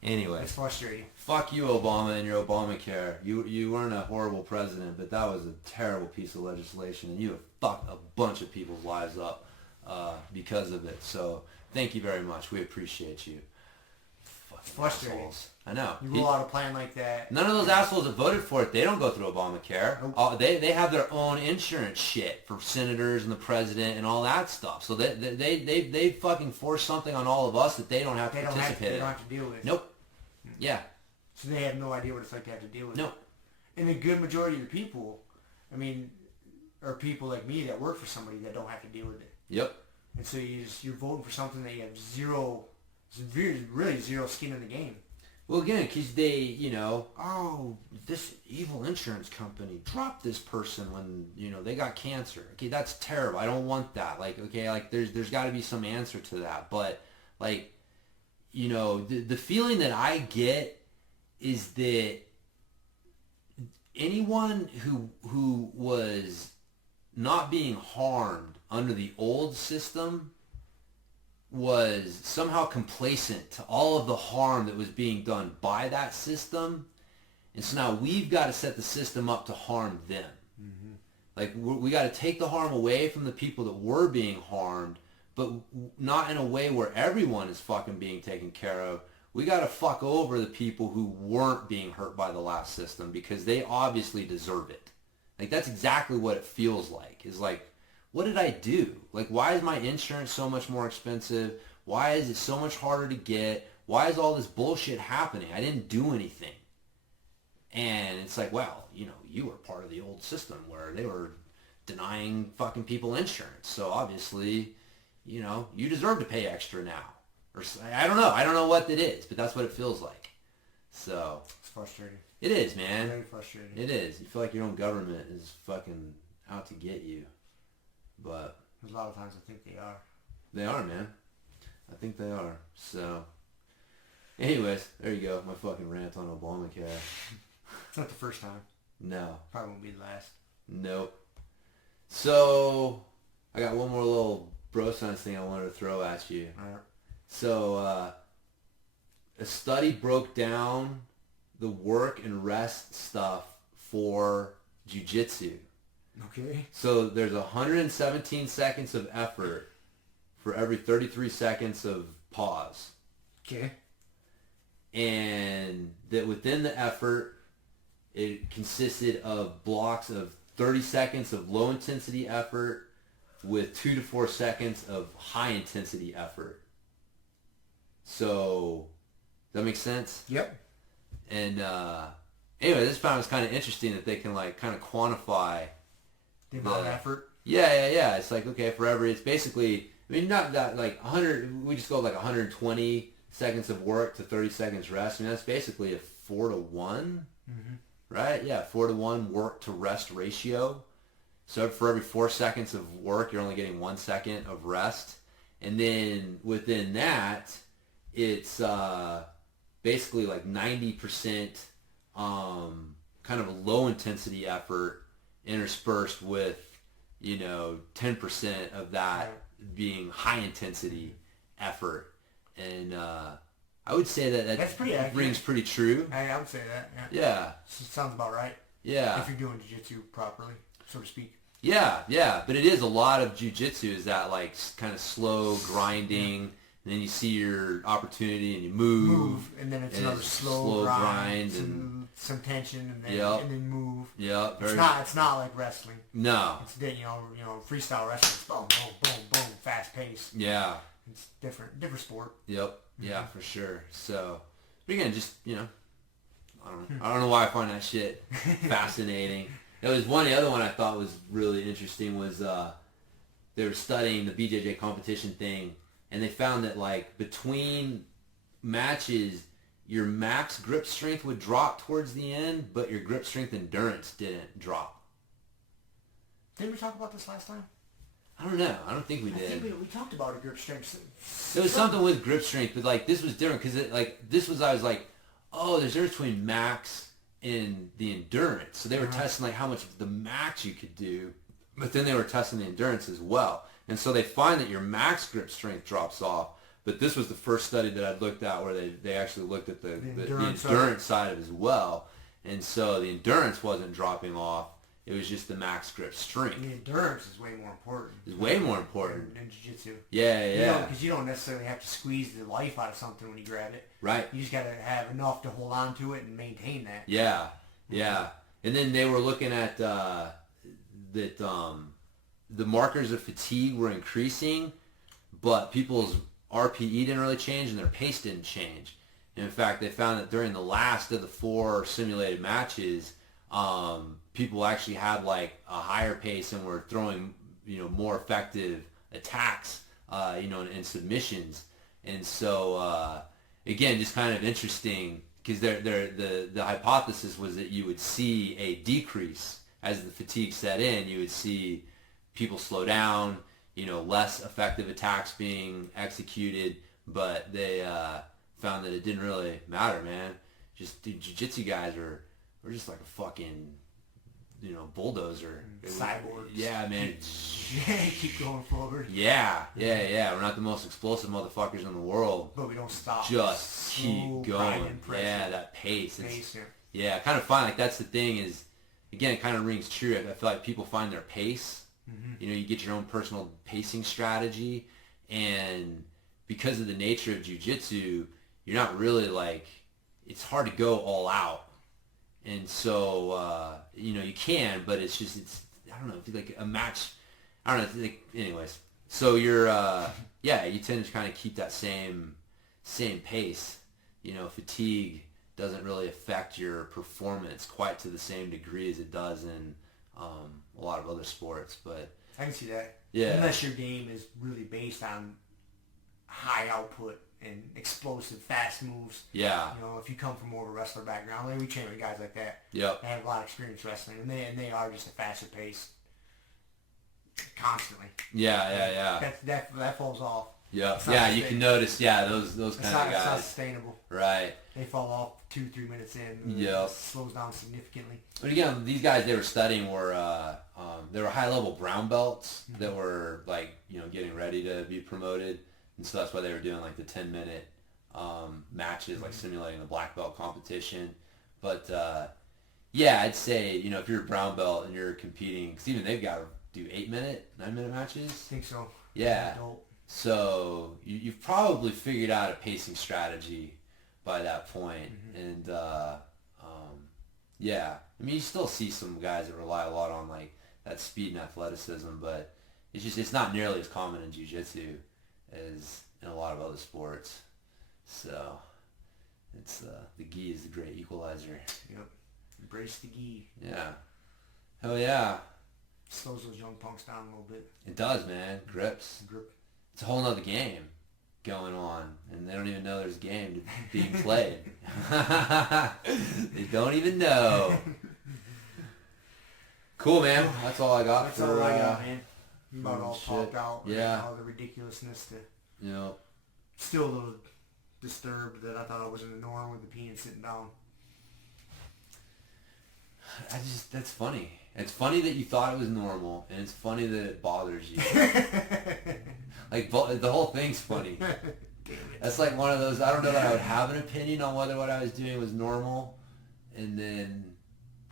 anyway. It's frustrating. Fuck you, Obama, and your Obamacare. You weren't a horrible president, but that was a terrible piece of legislation, and you have fucked a bunch of people's lives up because of it. So thank you very much. We appreciate you. Fucking Frustrating. assholes. I know. You roll out a plan like that. None of those assholes that voted for it, they don't go through Obamacare. Nope. They have their own insurance shit for senators and the president and all that stuff. So they fucking force something on all of us that they don't have to participate in. They don't have to deal with. Nope. Yeah. So they have no idea what it's like to have to deal with. Nope. And the good majority of the people, I mean, are people like me that work for somebody that don't have to deal with it. Yep. And so you're voting for something that you have really zero skin in the game. Well, again, because they, oh, this evil insurance company dropped this person when, they got cancer. Okay, that's terrible. I don't want that. Like, okay, like there's got to be some answer to that. But, like, the feeling that I get is that anyone who was not being harmed under the old system was somehow complacent to all of the harm that was being done by that system. And so now we've got to set the system up to harm them. Mm-hmm. Like we got to take the harm away from the people that were being harmed, but not in a way where everyone is fucking being taken care of. We got to fuck over the people who weren't being hurt by the last system because they obviously deserve it. Like that's exactly what it feels like. Is like, what did I do? Like, why is my insurance so much more expensive? Why is it so much harder to get? Why is all this bullshit happening? I didn't do anything. And it's like, well, you were part of the old system where they were denying fucking people insurance. So obviously, you deserve to pay extra now. Or I don't know. I don't know what it is, but that's what it feels like. So It's frustrating. it is, man. Very frustrating. It is. You feel like your own government is fucking out to get you. But There's a lot of times I think they are. they are, man. I think they are. So, anyways, there you go. My fucking rant on Obamacare. It's not the first time. No. Probably won't be the last. Nope. So, I got one more little bro science thing I wanted to throw at you. All right. So, a study broke down the work and rest stuff for Jiu Jitsu. Okay. So there's 117 seconds of effort for every 33 seconds of pause. Okay. And that within the effort, it consisted of blocks of 30 seconds of low intensity effort with 2 to 4 seconds of high intensity effort. So, does that make sense? Yep. And anyway, this found was kind of interesting that they can like kind of quantify The amount of effort. Yeah. It's like, okay, for every, it's basically, I mean, not that like 100, we just go like 120 seconds of work to 30 seconds rest. I mean, that's basically a 4-to-1, Mm-hmm. right? Yeah, 4-to-1 work to rest ratio. So for every 4 seconds of work, you're only getting 1 second of rest. And then within that, it's basically like 90% kind of a low intensity effort interspersed with, 10% of that being high intensity effort. And I would say That's pretty accurate. rings pretty true. I would say that. Yeah. Yeah. Sounds about right. Yeah. If you're doing jiu-jitsu properly, so to speak. Yeah. But it is a lot of jiu-jitsu is that like kind of slow grinding. And then you see your opportunity and you move. And then it's and another it's slow grind and some tension, and then Yep. and then move. Yeah, It's not like wrestling. No. It's freestyle wrestling. It's boom, boom, boom, boom, fast pace. Yeah. It's different sport. Yep. Yeah, for sure. So, but again, just I don't know why I find that shit fascinating. There was the other one I thought was really interesting was they were studying the BJJ competition thing, and they found that like between matches, your max grip strength would drop towards the end, but your grip strength endurance didn't drop. Didn't we talk about this last time? I don't know. I don't think we I did. think we talked about a grip strength. There was something with grip strength, but like this was different because I was like, oh, there's a difference between max and the endurance. So they were testing like how much of the max you could do But then they were testing the endurance as well. And so they find that your max grip strength drops off. But this was the first study that I'd looked at where they actually looked at the endurance side of it as well. And so the endurance wasn't dropping off. It was just the max grip strength. The endurance is way more important. It's way more important. In jiu-jitsu. Yeah. Because you don't necessarily have to squeeze the life out of something when you grab it. Right. You just got to have enough to hold on to it and maintain that. Yeah. And then they were looking at that the markers of fatigue were increasing, but people's RPE didn't really change and their pace didn't change. And in fact, they found that during the last of the 4 simulated matches, people actually had like a higher pace and were throwing, more effective attacks, and submissions. And so, again, just kind of interesting because the hypothesis was that you would see a decrease as the fatigue set in. You would see people slow down, less effective attacks being executed, but they found that it didn't really matter, man. Just the jiu-jitsu guys we're just like a fucking, bulldozer. Cyborgs. Yeah, man. Keep going forward. Yeah. We're not the most explosive motherfuckers in the world. But we don't stop. Just keep going. Yeah, that pace. Yeah. Kind of fun. Like, that's the thing is, again, it kind of rings true. I feel like people find their pace. Mm-hmm. You get your own personal pacing strategy. And because of the nature of jiu-jitsu, you're not really like, it's hard to go all out. And so, you can, but it's I don't know, like a match, I don't know, like, anyways. So you're, you tend to kind of keep that same pace. Fatigue doesn't really affect your performance quite to the same degree as it does in a lot of other sports, but... I can see that. Yeah. Unless your game is really based on high output and explosive, fast moves. Yeah. If you come from more of a wrestler background, like we train with guys like that. Yep. They have a lot of experience wrestling, and they are just a faster pace constantly. Yeah. That falls off. Yeah, you can notice. Yeah, those kind of guys. It's not sustainable. Right. They fall off 2-3 minutes in. Yeah. It slows down significantly. But again, these guys they were studying were they were high level brown belts that were like getting ready to be promoted, and so that's why they were doing like the 10-minute matches, like simulating the black belt competition. But I'd say if you're a brown belt and you're competing, because even they've got to do 8-minute, 9-minute matches. I think so. Yeah. So you've probably figured out a pacing strategy by that point. And you still see some guys that rely a lot on like that speed and athleticism, but it's not nearly as common in jiu-jitsu as in a lot of other sports. So it's the gi is the great equalizer. Yep. Embrace the gi. Yeah. Hell yeah. Slows those young punks down a little bit. It does, man. Grips. Grip. It's a whole nother game going on, and they don't even know there's a game being played. They don't even know. Cool, man. That's all I got. That's all I got, man. About all shit. talked out. Yeah. All the ridiculousness to... Yep. Still a little disturbed that I thought it wasn't the norm with the peeing sitting down. That's funny. It's funny that you thought it was normal, and it's funny that it bothers you. Like, the whole thing's funny. Damn it. That's like one of those, I don't know that I would have an opinion on whether what I was doing was normal, and then...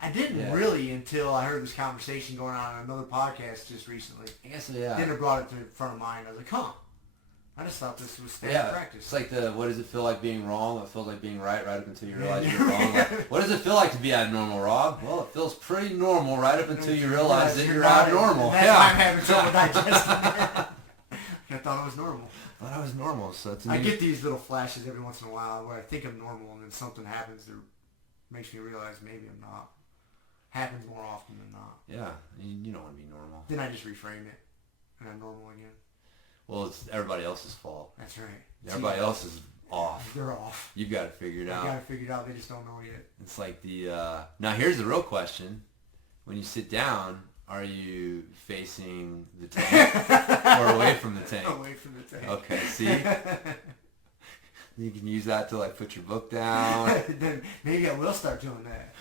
I didn't really until I heard this conversation going on another podcast just recently. I guess, yeah. Then it brought it to the front of mind. I was like, I just thought this was standard practice. It's like what does it feel like being wrong? It feels like being right up until you realize you're wrong. Like, what does it feel like to be abnormal, Rob? Well, it feels pretty normal right up until you realize that you're abnormal. That's why I'm having trouble digesting that. I thought it was normal. I thought I was normal, so to I me... get these little flashes every once in a while where I think I'm normal and then something happens that makes me realize maybe I'm not. Happens more often than not. Yeah, you don't want to be normal. Then I just reframe it and I'm normal again. Well, it's everybody else's fault. That's right. Everybody else is off. They're off. You've got to figure it out. I got to figure it out. They just don't know yet. It's like now here's the real question. When you sit down, are you facing the tank or away from the tank? Away from the tank. Okay, see? You can use that to like put your book down. Then maybe I will start doing that.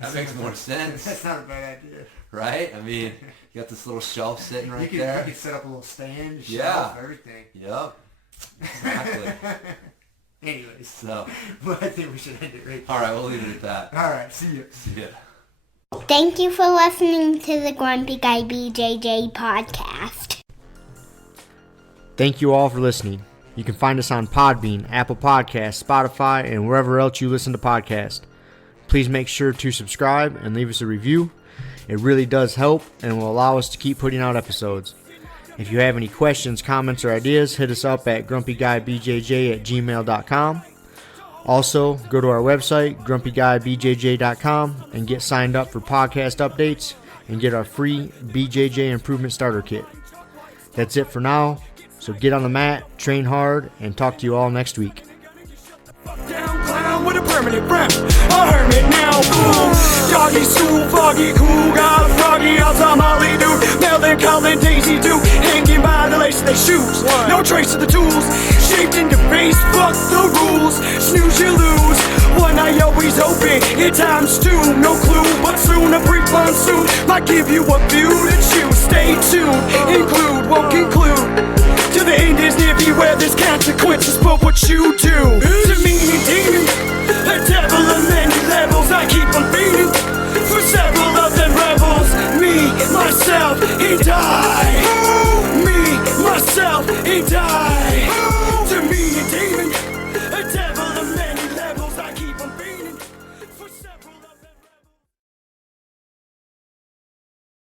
That makes more sense. That's not a bad idea. Right? I mean, you got this little shelf sitting right there. You could set up a little stand, Yeah. shelf, everything. Yep. Exactly. Anyways, So, well, I think we should end it right there. all right, we'll leave it at that. All right, see you. See ya. Thank you for listening to the Grumpy Guy BJJ Podcast. Thank you all for listening. You can find us on Podbean, Apple Podcasts, Spotify, and wherever else you listen to podcasts. Please make sure to subscribe and leave us a review. It really does help and will allow us to keep putting out episodes. If you have any questions, comments, or ideas, hit us up at grumpyguybjj@gmail.com. Also, go to our website, grumpyguybjj.com, and get signed up for podcast updates and get our free BJJ Improvement Starter Kit. That's it for now, so get on the mat, train hard, and talk to you all next week. Down clown with a permanent rep, a hermit now, boom. Doggy school, foggy, cool, got a froggy, outside Molly dude. Melvin, Colin, Daisy Duke, hanging by the lace of their shoes. No trace of the tools, shaped into face, fuck the rules. Snooze, you lose. One eye always open, in times two, no clue. But soon a brief monsoon might give you a view to choose. Stay tuned, include, won't conclude. To the end is near, beware there's consequences for what you do. To me, demon, a devil of many levels, I keep on feeding. For several of them rebels, me, myself, and I. Me, myself, and I.